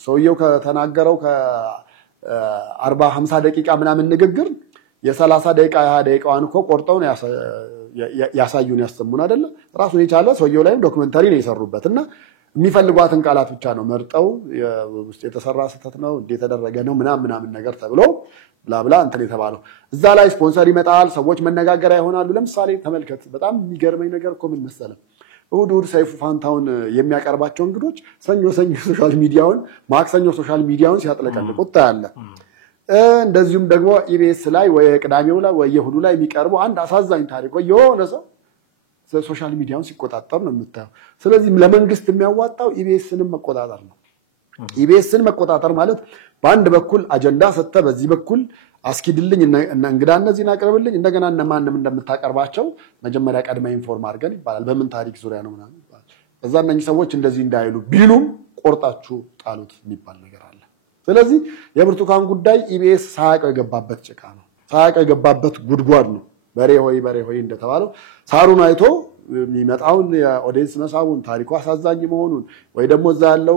ሰውየው ከተናገረው ከ40 50 ደቂቃ ምናምን ንግግር የ30 ደቂቃ 20 ደቂቃዋን እኮ ቆርጠው ነው ያሳዩን ያስተሙን አይደለ? ራሱን የቻለ ሰውየው ላይም ዶክመንታሪ ነው የሰሩበትና የሚፈልጓትን ቃላት ብቻ ነው መርጠው ውስጥ የተሰራ ስህተት ነው እንዴት ተደረገ ነው ምናምን ነገር ተብሎ ብላብላ እንትን የተባለው እዛ ላይ ስፖንሰር ይመጣል፣ ሰዎች መነጋገሪያ ይሆናሉ። ለምሳሌ ተመልከት፣ በጣም የሚገርመኝ ነገር እኮ ምን መሰለህ፣ እሑድ ሰይፉ ፋንታውን የሚያቀርባቸው እንግዶች ሰኞ ሶሻል ሚዲያውን ማክሰኞ ሶሻል ሚዲያውን ሲያጥለቀልቁት ታያለህ። እንደዚሁም ደግሞ ኢቢኤስ ላይ ወይ ቅዳሜው ላይ ወይ እሑዱ ላይ የሚቀርቡ አንድ አሳዛኝ ታሪክ ወይ የሆነ ሰው ሶሻል ሚዲያውን ሲቆጣጠር ነው የምታየው። ስለዚህ ለመንግስት የሚያዋጣው ኢቢኤስንም መቆጣጠር ነው። ኢቢኤስን መቆጣጠር ማለት በአንድ በኩል አጀንዳ ሰጥተ በዚህ በኩል አስኪድልኝ እንግዳ እነዚህን አቅርብልኝ እንደገና እነማንም እንደምታቀርባቸው መጀመሪያ ቀድመ ኢንፎርም አድርገን ይባላል። በምን ታሪክ ዙሪያ ነው ምናምን ይባላል። በዛ እነኚህ ሰዎች እንደዚህ እንዳይሉ ቢሉም ቆርጣችሁ ጣሉት የሚባል ነገር አለ። ስለዚህ የብርቱካን ጉዳይ ኢቢኤስ ሳያውቀው የገባበት ጭቃ ነው፣ ሳያውቀው የገባበት ጉድጓድ ነው። በሬ ሆይ እንደተባለው ሳሩን አይቶ የሚመጣውን የኦዲየንስ መሳቡን ታሪኩ አሳዛኝ መሆኑን ወይ ደግሞ እዛ ያለው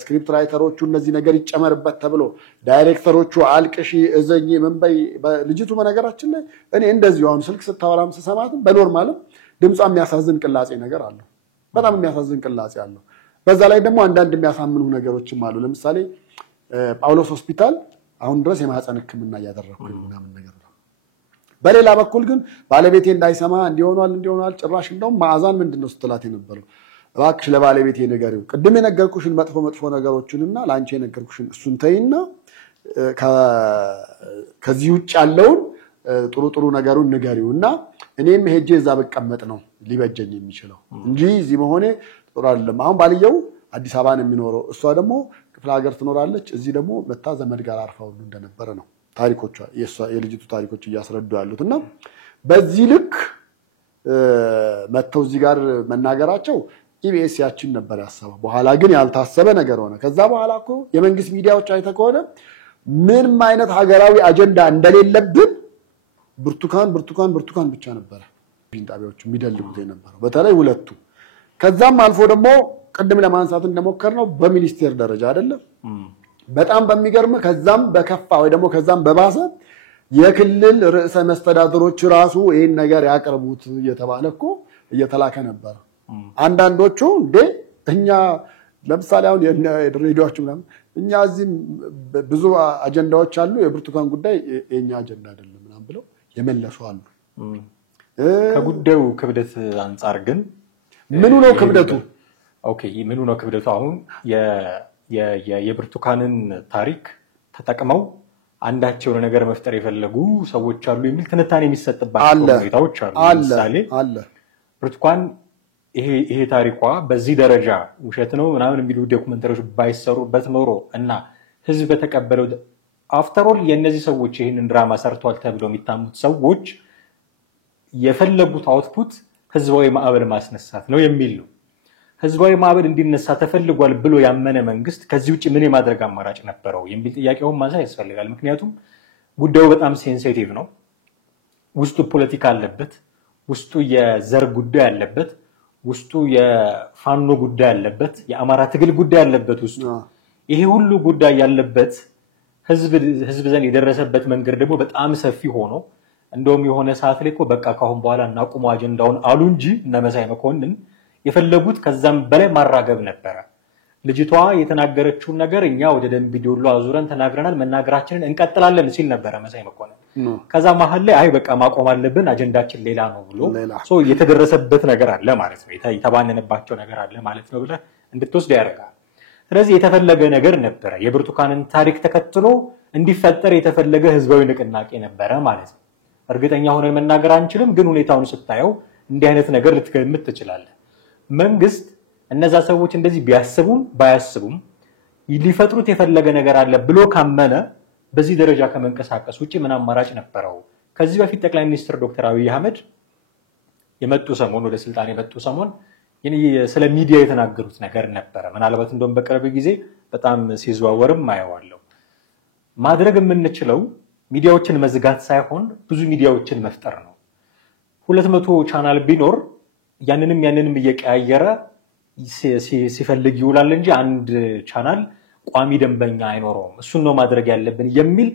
ስክሪፕት ራይተሮቹ እነዚህ ነገር ይጨመርበት ተብሎ ዳይሬክተሮቹ አልቅሺ እዘኝ መንበይ ልጅቱ በነገራችን ላይ እኔ እንደዚህ አሁን ስልክ ስታወራም ስሰማትም በኖርማልም ድምጿ የሚያሳዝን ቅላጼ ነገር አለው። በጣም የሚያሳዝን ቅላጼ አለው። በዛ ላይ ደግሞ አንዳንድ የሚያሳምኑ ነገሮችም አሉ። ለምሳሌ ጳውሎስ ሆስፒታል አሁን ድረስ የማህፀን ሕክምና እያደረኩ ምናምን ነገር ነው። በሌላ በኩል ግን ባለቤቴ እንዳይሰማ እንዲሆናል ጭራሽ እንደውም ማዕዛን ምንድነው ስትላት የነበረው እባክሽ ለባለቤቴ ንገሪው፣ ቅድም የነገርኩሽን መጥፎ ነገሮችንና ላንቺ የነገርኩሽን እሱን ተይና ከዚህ ውጭ ያለውን ጥሩ ነገሩን ንገሪውና እኔም ሄጄ እዛ በቀመጥ ነው ሊበጀኝ የሚችለው እንጂ እዚህ መሆኔ ጥሩ አይደለም። አሁን ባልየው አዲስ አበባ ነው የሚኖረው፣ እሷ ደግሞ ክፍለ ሀገር ትኖራለች። እዚህ ደግሞ መታ ዘመድ ጋር አርፋው እንደነበረ ነው ታሪኮቿ የልጅቱ ታሪኮች እያስረዱ ያሉትና በዚህ ልክ መተው እዚህ ጋር መናገራቸው ኢቢኤስ ያችን ነበር ያሰበው። በኋላ ግን ያልታሰበ ነገር ሆነ። ከዛ በኋላ እኮ የመንግስት ሚዲያዎች አይተህ ከሆነ ምንም አይነት ሀገራዊ አጀንዳ እንደሌለብን ብርቱካን ብቻ ነበረ ጣቢያዎቹ የሚደልጉት የነበረው በተለይ ሁለቱ። ከዛም አልፎ ደግሞ ቅድም ለማንሳት እንደሞከርነው በሚኒስቴር ደረጃ አይደለም በጣም በሚገርም ከዛም በከፋ ወይ ደግሞ ከዛም በባሰ የክልል ርዕሰ መስተዳድሮች ራሱ ይሄን ነገር ያቀርቡት እየተባለ እኮ እየተላከ ነበር። አንዳንዶቹ እንዴ እኛ ለምሳሌ አሁን የሬዲዮዎች ምናምን እኛ እዚህ ብዙ አጀንዳዎች አሉ፣ የብርቱካን ጉዳይ የኛ አጀንዳ አይደለም ምናምን ብለው የመለሱ አሉ። ከጉዳዩ ክብደት አንፃር ግን ምኑ ነው ክብደቱ? ኦኬ ምኑ ነው ክብደቱ? አሁን የብርቱካንን ታሪክ ተጠቅመው አንዳቸው ነገር መፍጠር የፈለጉ ሰዎች አሉ የሚል ትንታኔ የሚሰጥባቸው ሁኔታዎች አሉ። ለምሳሌ ብርቱካን ይሄ ታሪኳ በዚህ ደረጃ ውሸት ነው ምናምን የሚሉ ዶክመንተሪዎች ባይሰሩበት ኖሮ እና ህዝብ በተቀበለው አፍተር ኦል የነዚህ ሰዎች ይሄንን ድራማ ሰርቷል ተብለው የሚታሙት ሰዎች የፈለጉት አውትፑት ህዝባዊ ማዕበል ማስነሳት ነው የሚል ነው። ህዝባዊ ማዕበል እንዲነሳ ተፈልጓል ብሎ ያመነ መንግስት ከዚህ ውጪ ምን የማድረግ አማራጭ ነበረው የሚል ጥያቄውን ማንሳት ያስፈልጋል። ምክንያቱም ጉዳዩ በጣም ሴንሲቲቭ ነው። ውስጡ ፖለቲካ አለበት፣ ውስጡ የዘር ጉዳይ አለበት፣ ውስጡ የፋኖ ጉዳይ አለበት፣ የአማራ ትግል ጉዳይ አለበት ውስጡ። ይሄ ሁሉ ጉዳይ ያለበት ህዝብ ዘንድ የደረሰበት መንገድ ደግሞ በጣም ሰፊ ሆኖ እንደውም የሆነ ሰዓት ላይ እኮ በቃ ካሁን በኋላ እናቁሙ አጀንዳውን አሉ እንጂ እነ መሳይ መኮንን የፈለጉት ከዛም በላይ ማራገብ ነበረ። ልጅቷ የተናገረችውን ነገር እኛ ወደ ደንቢ ዶሎ አዙረን ተናግረናል፣ መናገራችንን እንቀጥላለን ሲል ነበረ መሳይ መኮንን። ከዛ መሀል ላይ አይ በቃ ማቆም አለብን አጀንዳችን ሌላ ነው ብሎ የተደረሰበት ነገር አለ ማለት ነው፣ የተባነነባቸው ነገር አለ ማለት ነው ብለህ እንድትወስድ ያደርጋል። ስለዚህ የተፈለገ ነገር ነበረ። የብርቱካንን ታሪክ ተከትሎ እንዲፈጠር የተፈለገ ህዝባዊ ንቅናቄ ነበረ ማለት ነው። እርግጠኛ ሆነን መናገር አንችልም፣ ግን ሁኔታውን ስታየው እንዲህ አይነት ነገር ልትገምት ትችላለህ። መንግስት እነዛ ሰዎች እንደዚህ ቢያስቡም ባያስቡም ሊፈጥሩት የፈለገ ነገር አለ ብሎ ካመነ በዚህ ደረጃ ከመንቀሳቀስ ውጪ ምን አማራጭ ነበረው? ከዚህ በፊት ጠቅላይ ሚኒስትር ዶክተር አብይ አህመድ የመጡ ሰሞን ወደ ስልጣን የመጡ ሰሞን ስለ ሚዲያ የተናገሩት ነገር ነበረ። ምናልባት እንደውም በቅርብ ጊዜ በጣም ሲዘዋወርም አየዋለሁ። ማድረግ የምንችለው ሚዲያዎችን መዝጋት ሳይሆን ብዙ ሚዲያዎችን መፍጠር ነው። 200 ቻናል ቢኖር ያንንም እየቀያየረ ሲፈልግ ይውላል እንጂ አንድ ቻናል ቋሚ ደንበኛ አይኖረውም። እሱን ነው ማድረግ ያለብን የሚል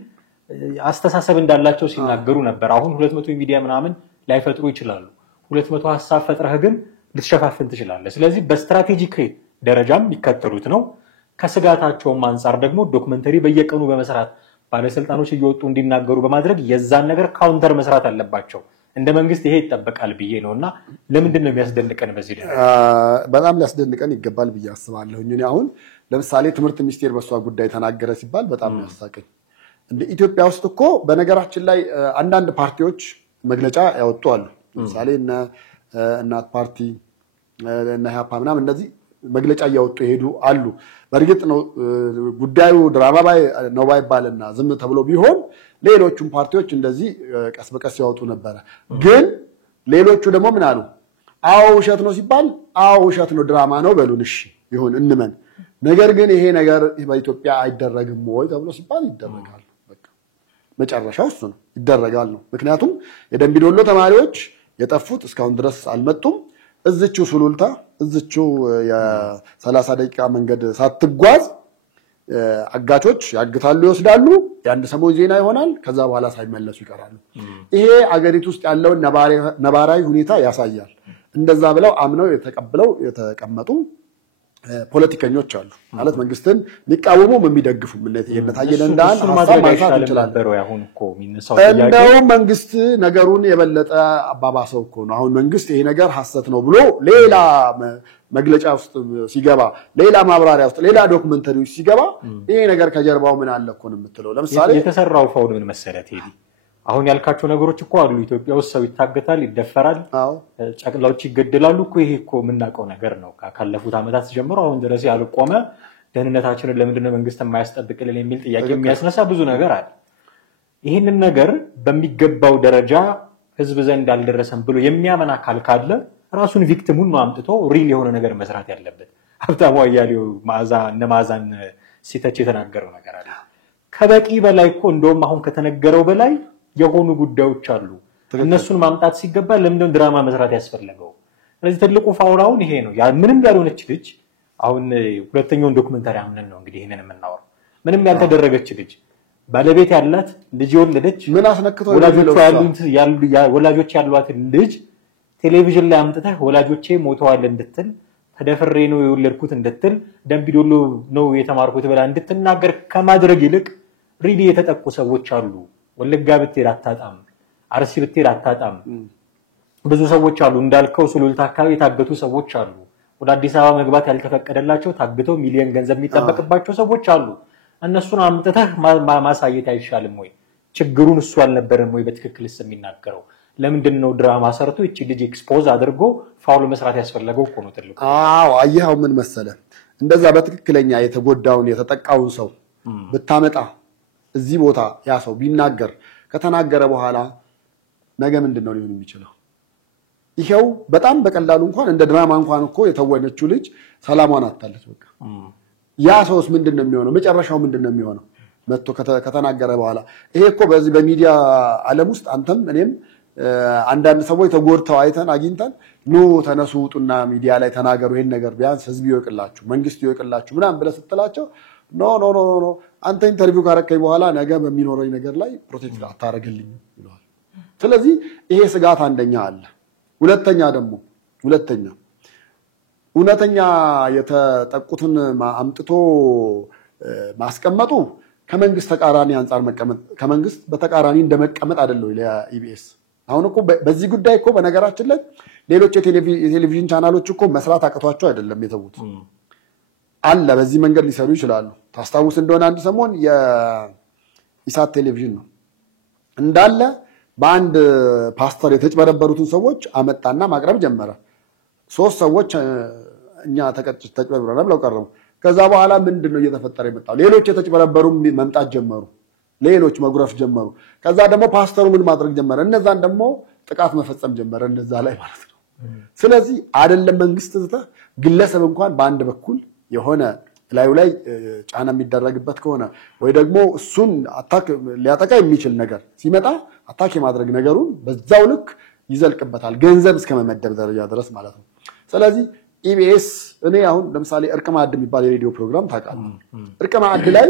አስተሳሰብ እንዳላቸው ሲናገሩ ነበር። አሁን 200 ሚዲያ ምናምን ላይፈጥሩ ይችላሉ። 200 ሐሳብ ፈጥረህ ግን ልትሸፋፍን ትችላለህ። ስለዚህ በስትራቴጂክ ደረጃም የሚከተሉት ነው። ከስጋታቸውም አንፃር ደግሞ ዶክመንተሪ በየቀኑ በመስራት ባለስልጣኖች እየወጡ እንዲናገሩ በማድረግ የዛን ነገር ካውንተር መስራት አለባቸው። እንደ መንግስት ይሄ ይጠበቃል ብዬ ነውና ለምንድን ነው የሚያስደንቀን? በዚህ ደረጃ በጣም ሊያስደንቀን ይገባል ብዬ አስባለሁ። እኔ አሁን ለምሳሌ ትምህርት ሚኒስቴር በሷ ጉዳይ ተናገረ ሲባል በጣም ያሳቀኝ። እንደ ኢትዮጵያ ውስጥ እኮ በነገራችን ላይ አንዳንድ ፓርቲዎች መግለጫ ያወጡ አሉ። ለምሳሌ እናት ፓርቲ እና ኢህአፓ ምናምን እነዚህ መግለጫ እያወጡ ይሄዱ አሉ። በእርግጥ ነው ጉዳዩ ድራማ ነው ባይባልና ዝም ተብሎ ቢሆን ሌሎቹም ፓርቲዎች እንደዚህ ቀስ በቀስ ያወጡ ነበር። ግን ሌሎቹ ደግሞ ምን አሉ? አዎ ውሸት ነው ሲባል አዎ ውሸት ነው ድራማ ነው በሉን፣ እሺ ይሁን እንመን። ነገር ግን ይሄ ነገር በኢትዮጵያ አይደረግም ወይ ተብሎ ሲባል ይደረጋል። በቃ መጨረሻው እሱ ነው፣ ይደረጋል ነው። ምክንያቱም የደምቢ ዶሎ ተማሪዎች የጠፉት እስካሁን ድረስ አልመጡም። እዝቹ ሱሉልታ እዝቹ የ30 ደቂቃ መንገድ ሳትጓዝ አጋቾች ያግታሉ፣ ይወስዳሉ። የአንድ ሰሞን ዜና ይሆናል። ከዛ በኋላ ሳይመለሱ ይቀራሉ። ይሄ አገሪቱ ውስጥ ያለውን ነባራዊ ሁኔታ ያሳያል። እንደዛ ብለው አምነው የተቀበለው የተቀመጡ ፖለቲከኞች አሉ። ማለት መንግስትን የሚቃወሙም የሚደግፉም የነታየለ እንዳን ሐሳብ ማንሳት እንችላለን። እንደው መንግስት ነገሩን የበለጠ አባባሰው እኮ ነው። አሁን መንግስት ይሄ ነገር ሐሰት ነው ብሎ ሌላ መግለጫ ውስጥ ሲገባ፣ ሌላ ማብራሪያ ውስጥ፣ ሌላ ዶክመንተሪ ውስጥ ሲገባ ይሄ ነገር ከጀርባው ምን አለ እኮ ነው የምትለው። ለምሳሌ የተሰራው ፋውል ምን መሰረት ሄዲ አሁን ያልካቸው ነገሮች እኮ አሉ። ኢትዮጵያ ውስጥ ሰው ይታገታል፣ ይደፈራል፣ ጨቅላዎች ይገደላሉ እኮ። ይሄ እኮ የምናውቀው ነገር ነው። ካለፉት ዓመታት ጀምሮ አሁን ድረስ ያልቆመ ደህንነታችንን ለምንድነው መንግስት የማያስጠብቅልን የሚል ጥያቄ የሚያስነሳ ብዙ ነገር አለ። ይህንን ነገር በሚገባው ደረጃ ህዝብ ዘንድ አልደረሰም ብሎ የሚያመን አካል ካለ ራሱን ቪክቲሙን ነው አምጥቶ ሪል የሆነ ነገር መስራት ያለበት። ሀብታሙ አያሌው መዓዛን ሲተች የተናገረው ነገር አለ። ከበቂ በላይ እኮ እንደውም አሁን ከተነገረው በላይ የሆኑ ጉዳዮች አሉ። እነሱን ማምጣት ሲገባ ለምንድነው ድራማ መስራት ያስፈልገው? ስለዚህ ትልቁ ፋውላውን ይሄ ነው። ምንም ያልሆነች ልጅ አሁን ሁለተኛውን ዶክመንታሪ አምነን ነው እንግዲህ ይሄንን የምናወራው። ምንም ያልተደረገች ልጅ ባለቤት ያላት ልጅ የወለደች ምን አስነክቶ ወላጆች ያሏት ልጅ ቴሌቪዥን ላይ አምጥተህ ወላጆቼ ሞተዋል እንድትል፣ ተደፍሬ ነው የወለድኩት እንድትል፣ ደምቢ ዶሎ ነው የተማርኩት ብላ እንድትናገር ከማድረግ ይልቅ ሪሊ የተጠቁ ሰዎች አሉ። ወለጋ ብትሄድ አታጣም፣ አርሲ ብትሄድ አታጣም። ብዙ ሰዎች አሉ እንዳልከው ሱሉልታ አካባቢ የታገቱ ሰዎች አሉ። ወደ አዲስ አበባ መግባት ያልተፈቀደላቸው ታግተው ሚሊዮን ገንዘብ የሚጠበቅባቸው ሰዎች አሉ። እነሱን አምጥተህ ማሳየት አይሻልም ወይ? ችግሩን እሱ አልነበረም ወይ በትክክልስ የሚናገረው? ለምንድን ነው ድራማ ሰርቶ እቺ ልጅ ኤክስፖዝ አድርጎ ፋውል መስራት ያስፈልገው እኮ ነው ትልቁ። አየኸው ምን መሰለ፣ እንደዛ በትክክለኛ የተጎዳውን የተጠቃውን ሰው ብታመጣ እዚህ ቦታ ያ ሰው ቢናገር ከተናገረ በኋላ ነገ ምንድነው ሊሆን የሚችለው? ይሄው በጣም በቀላሉ እንኳን እንደ ድራማ እንኳን እኮ የተወነችው ልጅ ሰላሟን አጣለች። በቃ ያ ሰውስ ምንድነው የሚሆነው? መጨረሻው ምንድነው የሚሆነው? መጥቶ ከተናገረ በኋላ ይሄ እኮ በዚህ በሚዲያ ዓለም ውስጥ አንተም እኔም አንዳንድ ሰዎች ተጎድተው አይተን አግኝተን ኑ ተነሱ ውጡና ሚዲያ ላይ ተናገሩ፣ ይሄን ነገር ቢያንስ ህዝብ ይወቅላችሁ፣ መንግስት ይወቅላችሁ ምናምን ብለህ ስትላቸው ኖ አንተ ኢንተርቪው ካረከኝ በኋላ ነገ በሚኖረኝ ነገር ላይ ፕሮቴክት አታረግልኝ ይላል። ስለዚህ ይሄ ስጋት አንደኛ አለ። ሁለተኛ እውነተኛ የተጠቁትን አምጥቶ ማስቀመጡ ከመንግስት ተቃራኒ አንፃር መቀመጥ ከመንግስት በተቃራኒ እንደመቀመጥ አይደለም ለኢቢኤስ። አሁን እኮ በዚህ ጉዳይ እኮ በነገራችን ላይ ሌሎች የቴሌቪዥን ቻናሎች እኮ መስራት አቅቷቸው አይደለም የተዉት አለ። በዚህ መንገድ ሊሰሩ ይችላሉ። ታስታውስ እንደሆነ አንድ ሰሞን የኢሳት ቴሌቪዥን ነው እንዳለ በአንድ ፓስተር የተጭበረበሩትን ሰዎች አመጣና ማቅረብ ጀመረ። 3 ሰዎች እኛ ተጭበረበረናል ብለው ቀረቡ። ከዛ በኋላ ምንድነው እየተፈጠረ የመጣው? ሌሎች የተጭበረበሩ መምጣት ጀመሩ፣ ሌሎች መጉረፍ ጀመሩ። ከዛ ደግሞ ፓስተሩ ምን ማድረግ ጀመረ? እነዛን ደግሞ ጥቃት መፈጸም ጀመረ እነዛ ላይ ማለት ነው። ስለዚህ አይደለም መንግስት ግለሰብ እንኳን በአንድ በኩል የሆነ ላዩ ላይ ጫና የሚደረግበት ከሆነ ወይ ደግሞ እሱን አታክ ሊያጠቃ የሚችል ነገር ሲመጣ አታክ የማድረግ ነገሩን በዛው ልክ ይዘልቅበታል ገንዘብ እስከመመደብ ደረጃ ድረስ ማለት ነው ስለዚህ ኢቢኤስ እኔ አሁን ለምሳሌ እርቅ ማዕድ የሚባል የሬዲዮ ፕሮግራም ታውቃለህ እርቅ ማዕድ ላይ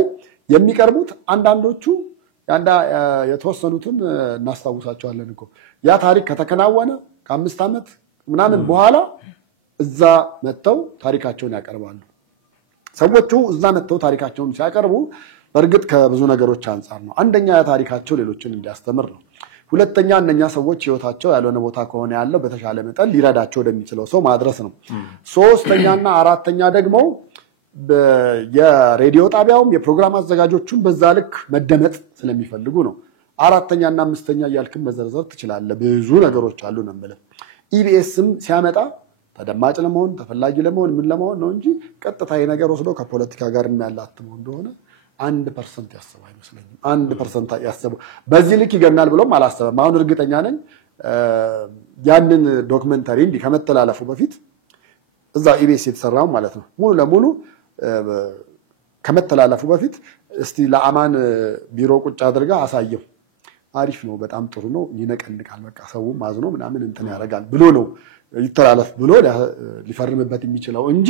የሚቀርቡት አንዳንዶቹ የተወሰኑትን እናስታውሳቸዋለን እኮ ያ ታሪክ ከተከናወነ ከ5 ዓመት ምናምን በኋላ እዛ መተው ታሪካቸውን ያቀርባሉ ሰዎቹ እዛ መተው ታሪካቸውን ሲያቀርቡ በርግጥ ከብዙ ነገሮች አንፃር ነው አንደኛ ታሪካቸው ሌሎችን እንዲያስተምር ነው ሁለተኛ እነኛ ሰዎች ህይወታቸው ያልሆነ ቦታ ከሆነ ያለው በተሻለ መጠን ሊረዳቸው ወደሚችለው ሰው ማድረስ ነው ሶስተኛና አራተኛ ደግሞ የሬዲዮ ጣቢያውም የፕሮግራም አዘጋጆቹን በዛ ልክ መደመጥ ስለሚፈልጉ ነው አራተኛና አምስተኛ ያልክም መዘርዘር ትችላለህ ብዙ ነገሮች አሉ ነው ማለት ኢቢኤስም ሲያመጣ ተደማጭ ለመሆን ተፈላጊ ለመሆን ምን ለመሆን ነው እንጂ ቀጥታ ነገር ወስዶ ከፖለቲካ ጋር የሚያላትመው እንደሆነ 1% ያሰበ አይመስለኝም 1% ያሰበው በዚህ ልክ ይገናል ብሎም አላሰበም አሁን እርግጠኛ ነኝ ያንን ዶክመንታሪ እንዲ ከመተላለፉ በፊት እዛ ኢቢኤስ የተሰራው ማለት ነው ሙሉ ለሙሉ ከመተላለፉ በፊት እስቲ ለአማን ቢሮ ቁጭ አድርጋ አሳየው አሪፍ ነው በጣም ጥሩ ነው ይነቀንቃል በቃ ሰው ማዝኖ ምናምን እንትን ያረጋል ብሎ ነው ይተላለፍ ብሎ ሊፈርምበት የሚችለው እንጂ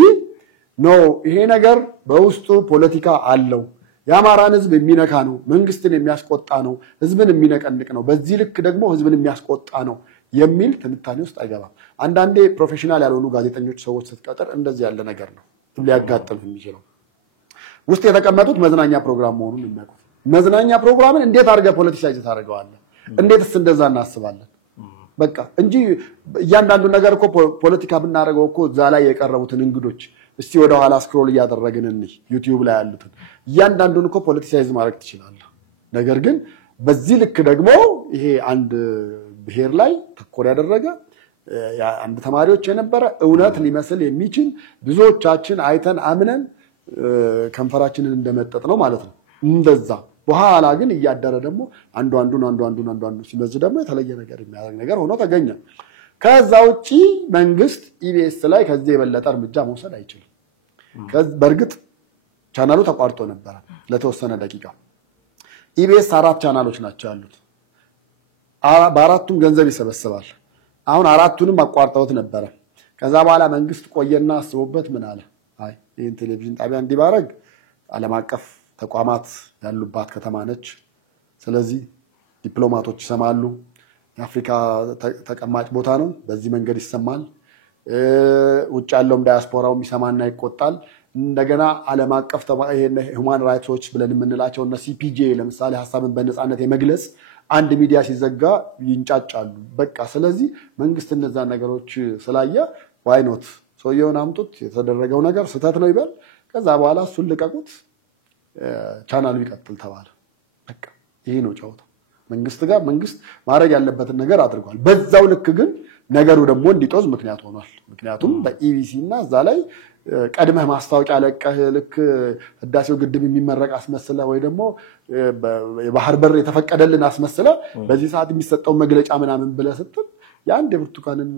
ነው ይሄ ነገር በውስጡ ፖለቲካ አለው ያማራን ህዝብ የሚነካ ነው መንግስትን የሚያስቆጣ ነው ህዝብን የሚነቀንቅ ነው በዚህ ልክ ደግሞ ህዝብን የሚያስቆጣ ነው የሚል ትንታኔ ውስጥ አይገባም አንዳንዴ ፕሮፌሽናል ያልሆኑ ጋዜጠኞች ሰዎች ስትቀጥር እንደዚህ ያለ ነገር ነው ሊያጋጥም የሚችለው ውስጥ የተቀመጡት መዝናኛ ፕሮግራም መሆኑን የሚያውቁት መዝናኛ ፕሮግራምን እንዴት አድርገህ ፖለቲሳይዝ ታደርገዋለህ እንዴትስ እንደዛ እናስባለን በቃ እንጂ እያንዳንዱ ነገር እኮ ፖለቲካ ብናረጋው እኮ እዛ ላይ የቀረቡትን እንግዶች እስቲ ወደ ኋላ ስክሮል ያደረግን እንይ ዩቲዩብ ላይ ያሉትን እያንዳንዱን እኮ ፖለቲሳይዝ ማድረግ ትችላለህ ነገር ግን በዚህ ልክ ደግሞ ይሄ አንድ ብሔር ላይ ተኮር ያደረገ አንድ ተማሪዎች የነበረ እውነት ሊመስል የሚችል ብዙዎቻችን አይተን አምነን ከንፈራችንን እንደመጠጥ ነው ማለት ነው እንደዛ በኋላ ግን እያደረ ደግሞ አንዱ ሲመዝ ደግሞ የተለየ ነገር የሚያደርግ ነገር ሆኖ ተገኘ ከዛው ጪ መንግስት ኢቢኤስ ላይ ከዚህ የበለጠ እርምጃ መውሰድ አይችልም በርግጥ ቻናሉ ተቋርጦ ነበር ለተወሰነ ደቂቃ ኢቢኤስ 4 ቻናሎች ናቸው ያሉት በአራቱም ገንዘብ ይሰበስባል አሁን አራቱንም አቋርጠውት ነበር ከዛ በኋላ መንግስት ቆየና አስቦበት ምን አለ አይ ይሄን ቴሌቪዥን ጣቢያ እንዲባረግ ዓለም አቀፍ ተቋማት ያሉባት ከተማ ነች ስለዚህ ዲፕሎማቶች ይሰማሉ የአፍሪካ ተቀማጭ ቦታ ነው በዚህ መንገድ ይሰማል ውጭ ያለውም ዳያስፖራው ይሰማና ይቆጣል እንደገና ዓለም አቀፍ ይሄን ሁማን ራይትሶች ብለን የምንላቸው እና ሲፒጄ ለምሳሌ ሐሳብን በነጻነት የመግለጽ አንድ ሚዲያ ሲዘጋ ይንጫጫሉ በቃ ስለዚህ መንግስት እነዛ ነገሮች ስላየ ዋይ ኖት ሰውየውን አምጡት የተደረገው ነገር ስህተት ነው ይበል ከዛ በኋላ እሱን ልቀቁት ቻናሉ ይቀጥል ተባለ በቃ ይሄ ነው ጫውታው መንግስት ጋር መንግስት ማድረግ ያለበትን ነገር አድርጓል በዛው ልክ ግን ነገሩ ደግሞ እንዲጦዝ ምክንያት ሆኗል ምክንያቱም በኢቢሲ እና እዛ ላይ ቀድመህ ማስታወቂያ ለቀህ ልክ ህዳሴው ግድብ የሚመረቅ አስመስለ ወይ ደግሞ የባህር በር የተፈቀደልን አስመስለ በዚህ ሰዓት የሚሰጠው መግለጫ ምናምን ብለ ስትል ያን ብርቱካንን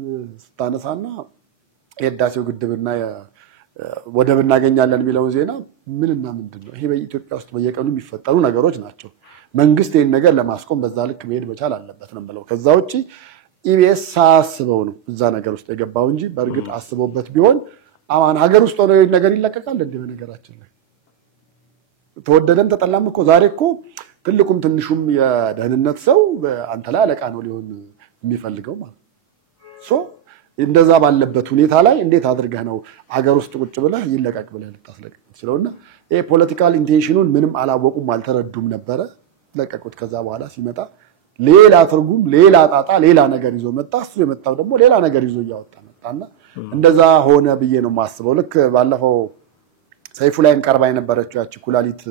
ስታነሳና የህዳሴው ግድብና ወደብ እናገኛለን የሚለው ዜና ምንና ምንድነው ይሄ በኢትዮጵያ ውስጥ በየቀኑ የሚፈጠሩ ነገሮች ናቸው መንግስት ይሄን ነገር ለማስቆም በዛ ልክ መሄድ መቻል አለበት ነው ብለው ከዛ ውጪ ኢቢኤስ ሳስበው ነው እዛ ነገር ውስጥ የገባው እንጂ በርግጥ አስበውበት ቢሆን አማን ሀገር ውስጥ ሆኖ ነገር ይለቀቃል እንደ ነገራችን ላይ ተወደደም ተጠላም እኮ ዛሬ እኮ ትልቁም ትንሹም የደህንነት ሰው አንተ ላይ አለቃ ነው ሊሆን የሚፈልገው ማለት ሶ እንደዛ ባለበት ሁኔታ ላይ እንዴት አድርገህ ነው ሀገር ውስጥ ቁጭ ብለህ ይለቀቅ ብለህ ልታስለቀቅ ስለውና ይሄ ፖለቲካል ኢንቴንሽኑን ምንም አላወቁም አልተረዱም ነበር ለቀቁት ከዛ በኋላ ሲመጣ ሌላ ትርጉም ሌላ ጣጣ ሌላ ነገር ይዞ መጣ እሱ የመጣው ደግሞ ሌላ ነገር ይዞ ያወጣ መጣና እንደዛ ሆነ ብዬ ነው ማስበው ልክ ባለፈው ሰይፉ ላይም ቀርባ የነበረችው ያቺ ኩላሊት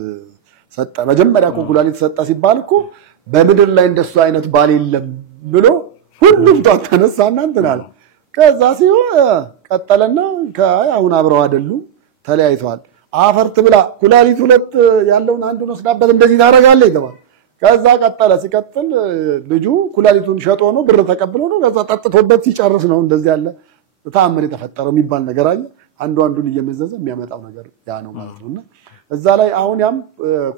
ሰጠ መጀመሪያ እኮ ኩላሊት ሰጠ ሲባል እኮ በምድር ላይ እንደሱ አይነት ባል የለም ብሎ ሁሉም ተነሳና እንተናል ከዛ ሲሆን ቀጠለና አሁን አብረው አይደሉም ተለያይተዋል አፈርት ብላ ኩላሊት ሁለት ያለውን አንዱን ወስዳበት እንደዚህ ታረጋለህ ይተባል ከዛ ቀጠለ ሲቀጥል ልጁ ኩላሊቱን ሸጦ ነው ብር ተቀብሎ ነው ከዛ ጠጥቶበት ሲጨርስ ነው እንደዚህ ያለ ተአምር የተፈጠረው የሚባል ነገር አለ አንዱን እየመዘዘ የሚያመጣው ነገር ያ ነው ማለት ነውና እዛ ላይ አሁን ያም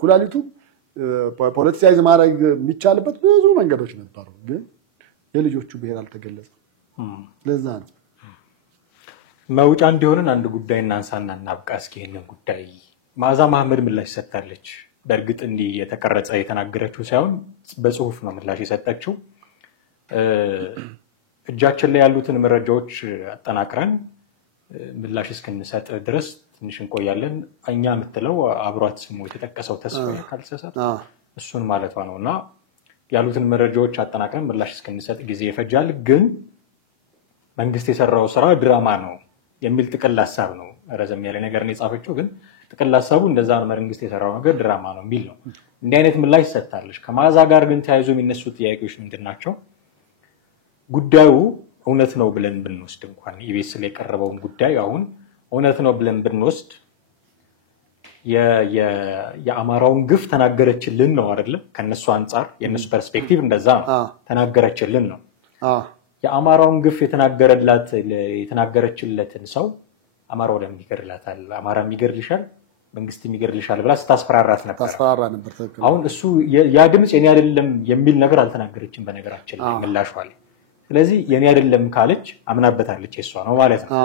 ኩላሊቱ ፖለቲሳይዝ ማድረግ የሚቻልበት ብዙ መንገዶች ነበሩ ግን የልጆቹ ብሔር አልተገለጸም ለዛ ነው መውጫ እንዲሆነን አንድ ጉዳይ እናንሳና እናብቃ እስኪ ይሄንን ጉዳይ ማዛ መሐመድ ምላሽ ሰጣለች በእርግጥ እንዲህ የተቀረጸ የተናገረችው ሳይሆን በጽሁፍ ነው ምላሽ የሰጠችው እጃችን ላይ ያሉትን መረጃዎች አጠናቅረን ምላሽ እስክንሰጥ ድረስ ትንሽ እንቆያለን እኛ የምትለው አብሯት ስሙ የተጠቀሰው ተስፋዬ ካልተሳሳተ እሱን ማለቷ ነውና ያሉትን መረጃዎች አጠናቅረን ምላሽ እስክንሰጥ ጊዜ ይፈጃል ግን መንግስት የሰራው ስራ ድራማ ነው የሚል ጥቅል ሐሳብ ነው ረዘም ያለ ነገር ነው የጻፈችው ግን ጥቅል ሐሳቡ እንደዛ ነው መንግስት የሰራው ነገር ድራማ ነው የሚል ነው እንዲህ አይነት ምላሽ ሰጣለች ከማዛ ጋር ግን ተያይዞ የሚነሱ ጥያቄዎች ምንድናቸው ጉዳዩ እውነት ነው ብለን ብንወስድ እንኳን ኢቢኤስ ላይ የቀረበው ጉዳይ አሁን እውነት ነው ብለን ብንወስድ የአማራውን ግፍ ተናገረችልን ነው አይደል ከነሱ አንፃር የነሱ ፐርስፔክቲቭ እንደዛ ተናገረችልን ነው የአማራውን ግፍ የተናገረችለትን ሰው አማራው ለምን ይገርላታል አማራ የሚገርልሻል መንግስት የሚገርልሻል ብላ ስታስፈራራት ነበር አሁን እሱ ያ ድምጽ የኔ አይደለም የሚል ነገር አልተናገረችም በነገራችን ላይ ምላሽዋል ስለዚህ የኔ አይደለም ካለች አምናበታለች የሷ ነው ማለት ነው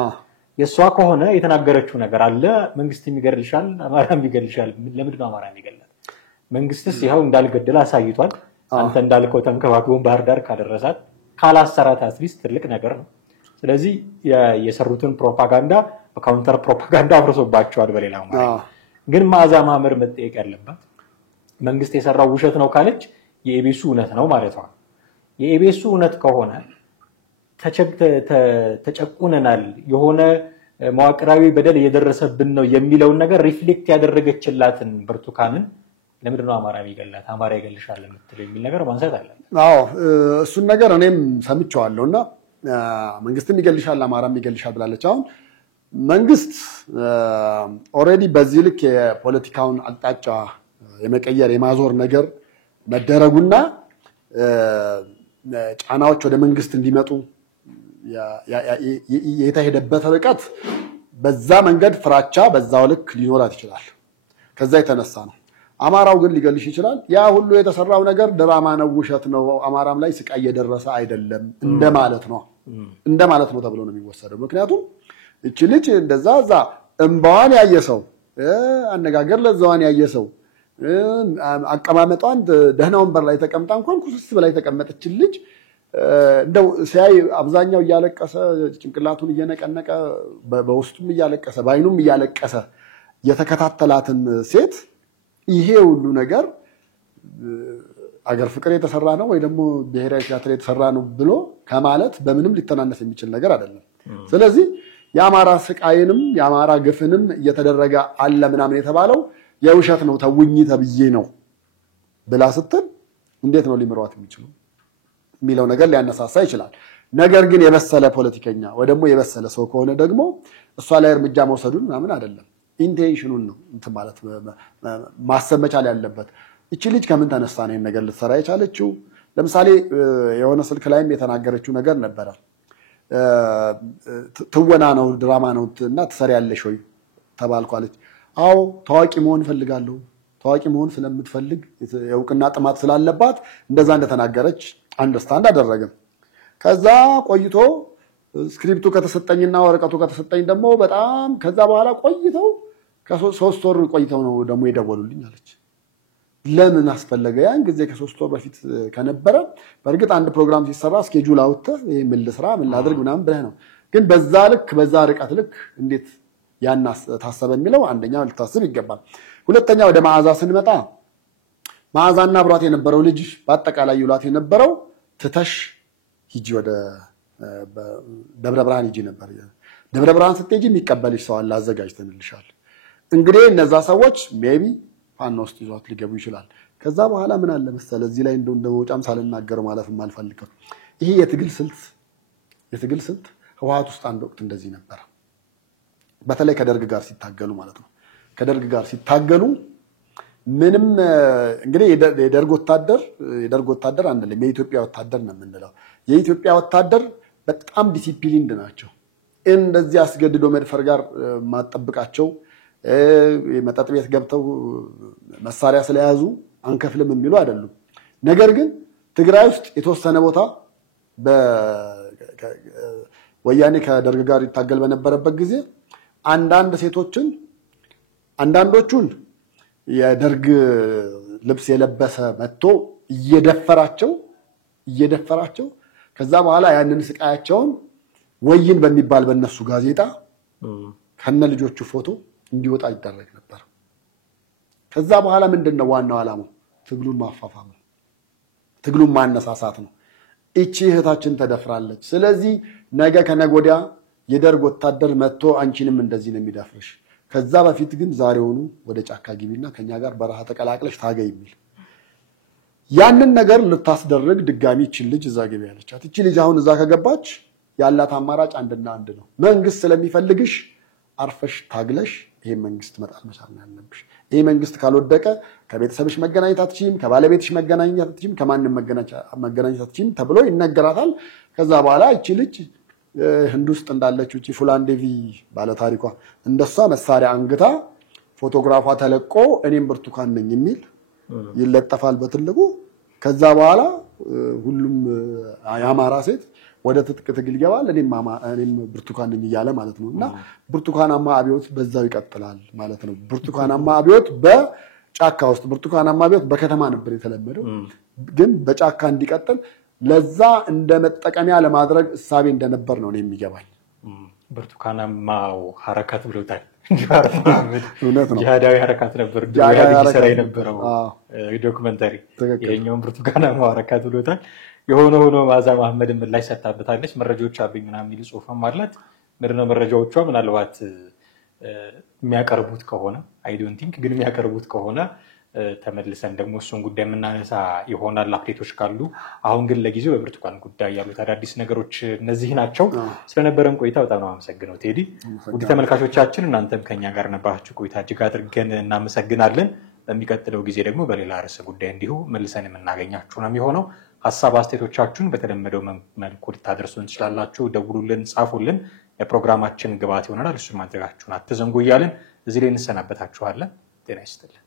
የሷ ከሆነ የተናገረችው ነገር አለ መንግስት የሚገርልሻል አማራ የሚገርልሻል ለምንድን ነው አማራ የሚገርላት መንግስትስ ይሄው እንዳልገደለ አሳይቷል አንተ እንዳልከው ተንከባክቦን ባህር ዳር ካደረሳት ካላሰራት አትሊስት ትልቅ ነገር ነው ስለዚህ የሰሩትን ፕሮፓጋንዳ በካውንተር ፕሮፓጋንዳ አፍርሶባቸዋል በሌላው ማለት ግን ማዛ ማመር መጠየቅ ያለበት መንግስት የሰራው ውሸት ነው ካለች የኢቢኤስ እውነት ነው ማለት ነው የኢቢኤስ እውነት ከሆነ ተጨቁነናል የሆነ መዋቅራዊ በደል እየደረሰብን ነው የሚለው ነገር ሪፍሌክት ያደረገችላትን ብርቱካንን ለምንድን ነው አማራ የሚገላት አማራ ይገልሻል የምትለው የሚል ነገር ማንሳት አለ አዎ እሱን ነገር እኔም ሰምቼዋለሁና መንግስትም ይገልሻል አማራም ይገልሻል ብላለች አሁን መንግስት ኦሬዲ በዚህ ልክ የፖለቲካውን አቅጣጫ የመቀየር የማዞር ነገር መደረጉና ጫናዎች ወደ መንግስት እንዲመጡ የተሄደበት ርቀት በዛ መንገድ ፍራቻ በዛው ልክ ሊኖራት ይችላል ከዛ የተነሳ ነው አማራው ግን ሊገልሽ ይችላል ያ ሁሉ የተሰራው ነገር ድራማ ነው ውሸት ነው አማራም ላይ ስቃይ እየደረሰ አይደለም እንደማለት ነው ተብሎ ነው የሚወሰደው ምክንያቱም እቺ ልጅ እንደዛዛ እንባዋን ያየሰው አነጋገር ለዛዋን ያየሰው አቀማመጧን ደህና ወንበር ላይ ተቀምጣ እንኳን ኩስስ በላይ ተቀመጠች ልጅ እንደው ሲያይ አብዛኛው እያለቀሰ ጭንቅላቱን እየነቀነቀ በውስጡም እያለቀሰ ባይኑም እያለቀሰ የተከታተላትን ሴት ይሄ ሁሉ ነገር አገር ፍቅር የተሰራ ነው ወይ ደግሞ ብሔራዊ ቲያትር የተሰራ ነው ብሎ ከማለት በምንም ሊተናነስ የሚችል ነገር አይደለም ስለዚህ የአማራ ስቃይንም የአማራ ግፍንም እየተደረገ አለ ምናምን የተባለው የውሸት ነው ተውኝ ተብዬ ነው ብላ ስትል እንዴት ነው ሊመሯት የሚችሉ የሚለው ነገር ሊያነሳሳ ይችላል ነገር ግን የበሰለ ፖለቲከኛ ወይ ደግሞ የበሰለ ሰው ከሆነ ደግሞ እሷ ላይ እርምጃ መውሰዱን ምናምን አይደለም ኢንቴንሽኑን ነው እንት ማለት ማሰብ መቻል ያለበት እቺ ልጅ ከምን ተነስታ ነው ነገር ልትሰራ የቻለችው ለምሳሌ የሆነ ስልክ ላይም የተናገረችው ነገር ነበር ትወና ነው ድራማ ነው እና ትሰሪያለሽ ወይ ተባልኳለች አው ታዋቂ መሆን ፈልጋለሁ ታዋቂ መሆን ስለምትፈልግ የውቅና ጥማት ስላለባት እንደዛ እንደተናገረች አንደርስታንድ አደረገ ከዛ ቆይቶ ስክሪፕቱ ከተሰጠኝና ወረቀቱ ከተሰጠኝ ደግሞ በጣም ከዛ በኋላ ቆይተው ከ3 ወር ቆይተው ነው ደግሞ የደወሉልኝ አለች ለምን አስፈለገ ያን ጊዜ ከ3 ወር በፊት ከነበረ በእርግጥ አንድ ፕሮግራም ሲሰራ ስኬጁል አውጥተህ ይሄ ምን ልስራ ምን ላድርግ ምናምን ብለህ ነው ግን በዛ ልክ በዛ ርቀት ልክ እንዴት ያን ታሰበ የሚለው አንደኛው ልታስብ ይገባል ሁለተኛ ወደ መዓዛ ስንመጣ መዓዛና አብሯት የነበረው ልጅ በአጠቃላይ ይሏት የነበረው ትተሽ ሂጂ ወደ ደብረ ብርሃን ሂጂ ነበር ደብረ ብርሃን ስትሄጂ የሚቀበልሽ ሰው አለ አዘጋጅተንልሻል እንግዲህ እነዛ ሰዎች ሜቢ ፋኖ ውስጥ ይዟት ሊገቡ ይችላል ከዛ በኋላ ምን አለ መሰለ እዚህ ላይ እንደው እንደውጫም ሳልናገር ማለፍ ማልፈልከው ይሄ የትግል ስልት ህወሓት ውስጥ አንድ ወቅት እንደዚህ ነበር በተለይ ከደርግ ጋር ሲታገሉ ማለት ነው ከደርግ ጋር ሲታገሉ ምንም እንግዲህ የደርግ ወታደር አንልም፣ የኢትዮጵያ ወታደር ነው የምንለው። የኢትዮጵያ ወታደር በጣም ዲሲፕሊንድ ናቸው። እንደዚህ አስገድዶ መድፈር ጋር ማጠብቃቸው መጠጥ ቤት ገብተው መሳሪያ ስለያዙ አንከፍልም የሚሉ አይደሉም። ነገር ግን ትግራይ ውስጥ የተወሰነ ቦታ ወያኔ ከደርግ ጋር ይታገል በነበረበት ጊዜ አንዳንድ ሴቶችን አንዳንዶቹን የደርግ ልብስ የለበሰ መጥቶ እየደፈራቸው ከዛ በኋላ ያንን ስቃያቸውን ወይን በሚባል በነሱ ጋዜጣ ከነ ልጆቹ ፎቶ እንዲወጣ ይደረግ ነበር። ከዛ በኋላ ምንድነው ዋናው ዓላማው? ትግሉን ማፋፋም ነው፣ ትግሉን ማነሳሳት ነው። እቺ እህታችን ተደፍራለች፣ ስለዚህ ነገ ከነጎዲያ የደርግ ወታደር መጥቶ አንቺንም እንደዚህ ነው የሚደፍርሽ፣ ከዛ በፊት ግን ዛሬውኑ ወደ ጫካ ግቢና ከኛ ጋር በረሃ ተቀላቅለሽ ታገይ የሚል ያንን ነገር ልታስደርግ ድጋሚ እቺ ልጅ እዛ ገቢ ያለቻት። እቺ ልጅ አሁን እዛ ከገባች ያላት አማራጭ አንድና አንድ ነው። መንግስት ስለሚፈልግሽ አርፈሽ ታግለሽ ይሄ መንግስት መጣል መቻል ያለብሽ። ይሄ መንግስት ካልወደቀ ከቤተሰብሽ መገናኘት አትችይም፣ ከባለቤትሽ መገናኘት አትችይም፣ ከማንም መገናኘት አትችይም ተብሎ ይነገራታል። ከዛ በኋላ እቺ ልጅ ህንድ ውስጥ እንዳለችው እቺ ፉላን ዴቪ ባለ ታሪኳ እንደሷ መሳሪያ አንግታ ፎቶግራፏ ተለቆ እኔም ብርቱካን ነኝ የሚል ይለጠፋል በትልቁ። ከዛ በኋላ ሁሉም የአማራ ሴት ወደ ትጥቅ ትግል ይገባል። እኔም ብርቱካን ነኝ እያለ ማለት ነው። እና ብርቱካናማ አብዮት በዛው ይቀጥላል ማለት ነው። ብርቱካናማ አብዮት በጫካ ውስጥ፣ ብርቱካናማ አብዮት በከተማ ነበር የተለመደው፣ ግን በጫካ እንዲቀጥል ለዛ እንደ መጠቀሚያ ለማድረግ እሳቤ እንደነበር ነው የሚገባኝ። ብርቱካናማው ሐረካት ብሎታል። ጂሃዳዊ ሐረካት ነበር ሰራ የነበረው ዶክመንተሪ። ይሄኛውን ብርቱካናማው ሐረካት ብሎታል። የሆነ ሆኖ ማዛ መሐመድ ምላሽ ሰጣበታለች። መረጃዎች አብኝ ምናምን የሚል ጽሁፍም አላት። ምንድነው መረጃዎቿ? ምናልባት የሚያቀርቡት ከሆነ አይ ዶንት ቲንክ ግን የሚያቀርቡት ከሆነ ተመልሰን ደግሞ እሱን ጉዳይ የምናነሳ ይሆናል አፕዴቶች ካሉ። አሁን ግን ለጊዜው በብርቱካን ጉዳይ ያሉት አዳዲስ ነገሮች እነዚህ ናቸው። ስለነበረን ቆይታ በጣም ነው አመሰግነው ቴዲ። ውድ ተመልካቾቻችን እናንተም ከኛ ጋር ነበራችሁ ቆይታ እጅግ አድርገን እናመሰግናለን። በሚቀጥለው ጊዜ ደግሞ በሌላ ርዕሰ ጉዳይ እንዲሁ መልሰን የምናገኛችሁ ነው የሚሆነው። ሀሳብ አስተያየቶቻችሁን በተለመደው መልኩ ልታደርሱን ትችላላችሁ። ደውሉልን፣ ጻፉልን። የፕሮግራማችን ግብዓት ይሆናል። እሱን ማድረጋችሁን አትዘንጉ እያልን እዚህ ላይ እንሰናበታችኋለን። ጤና ይስጥልን።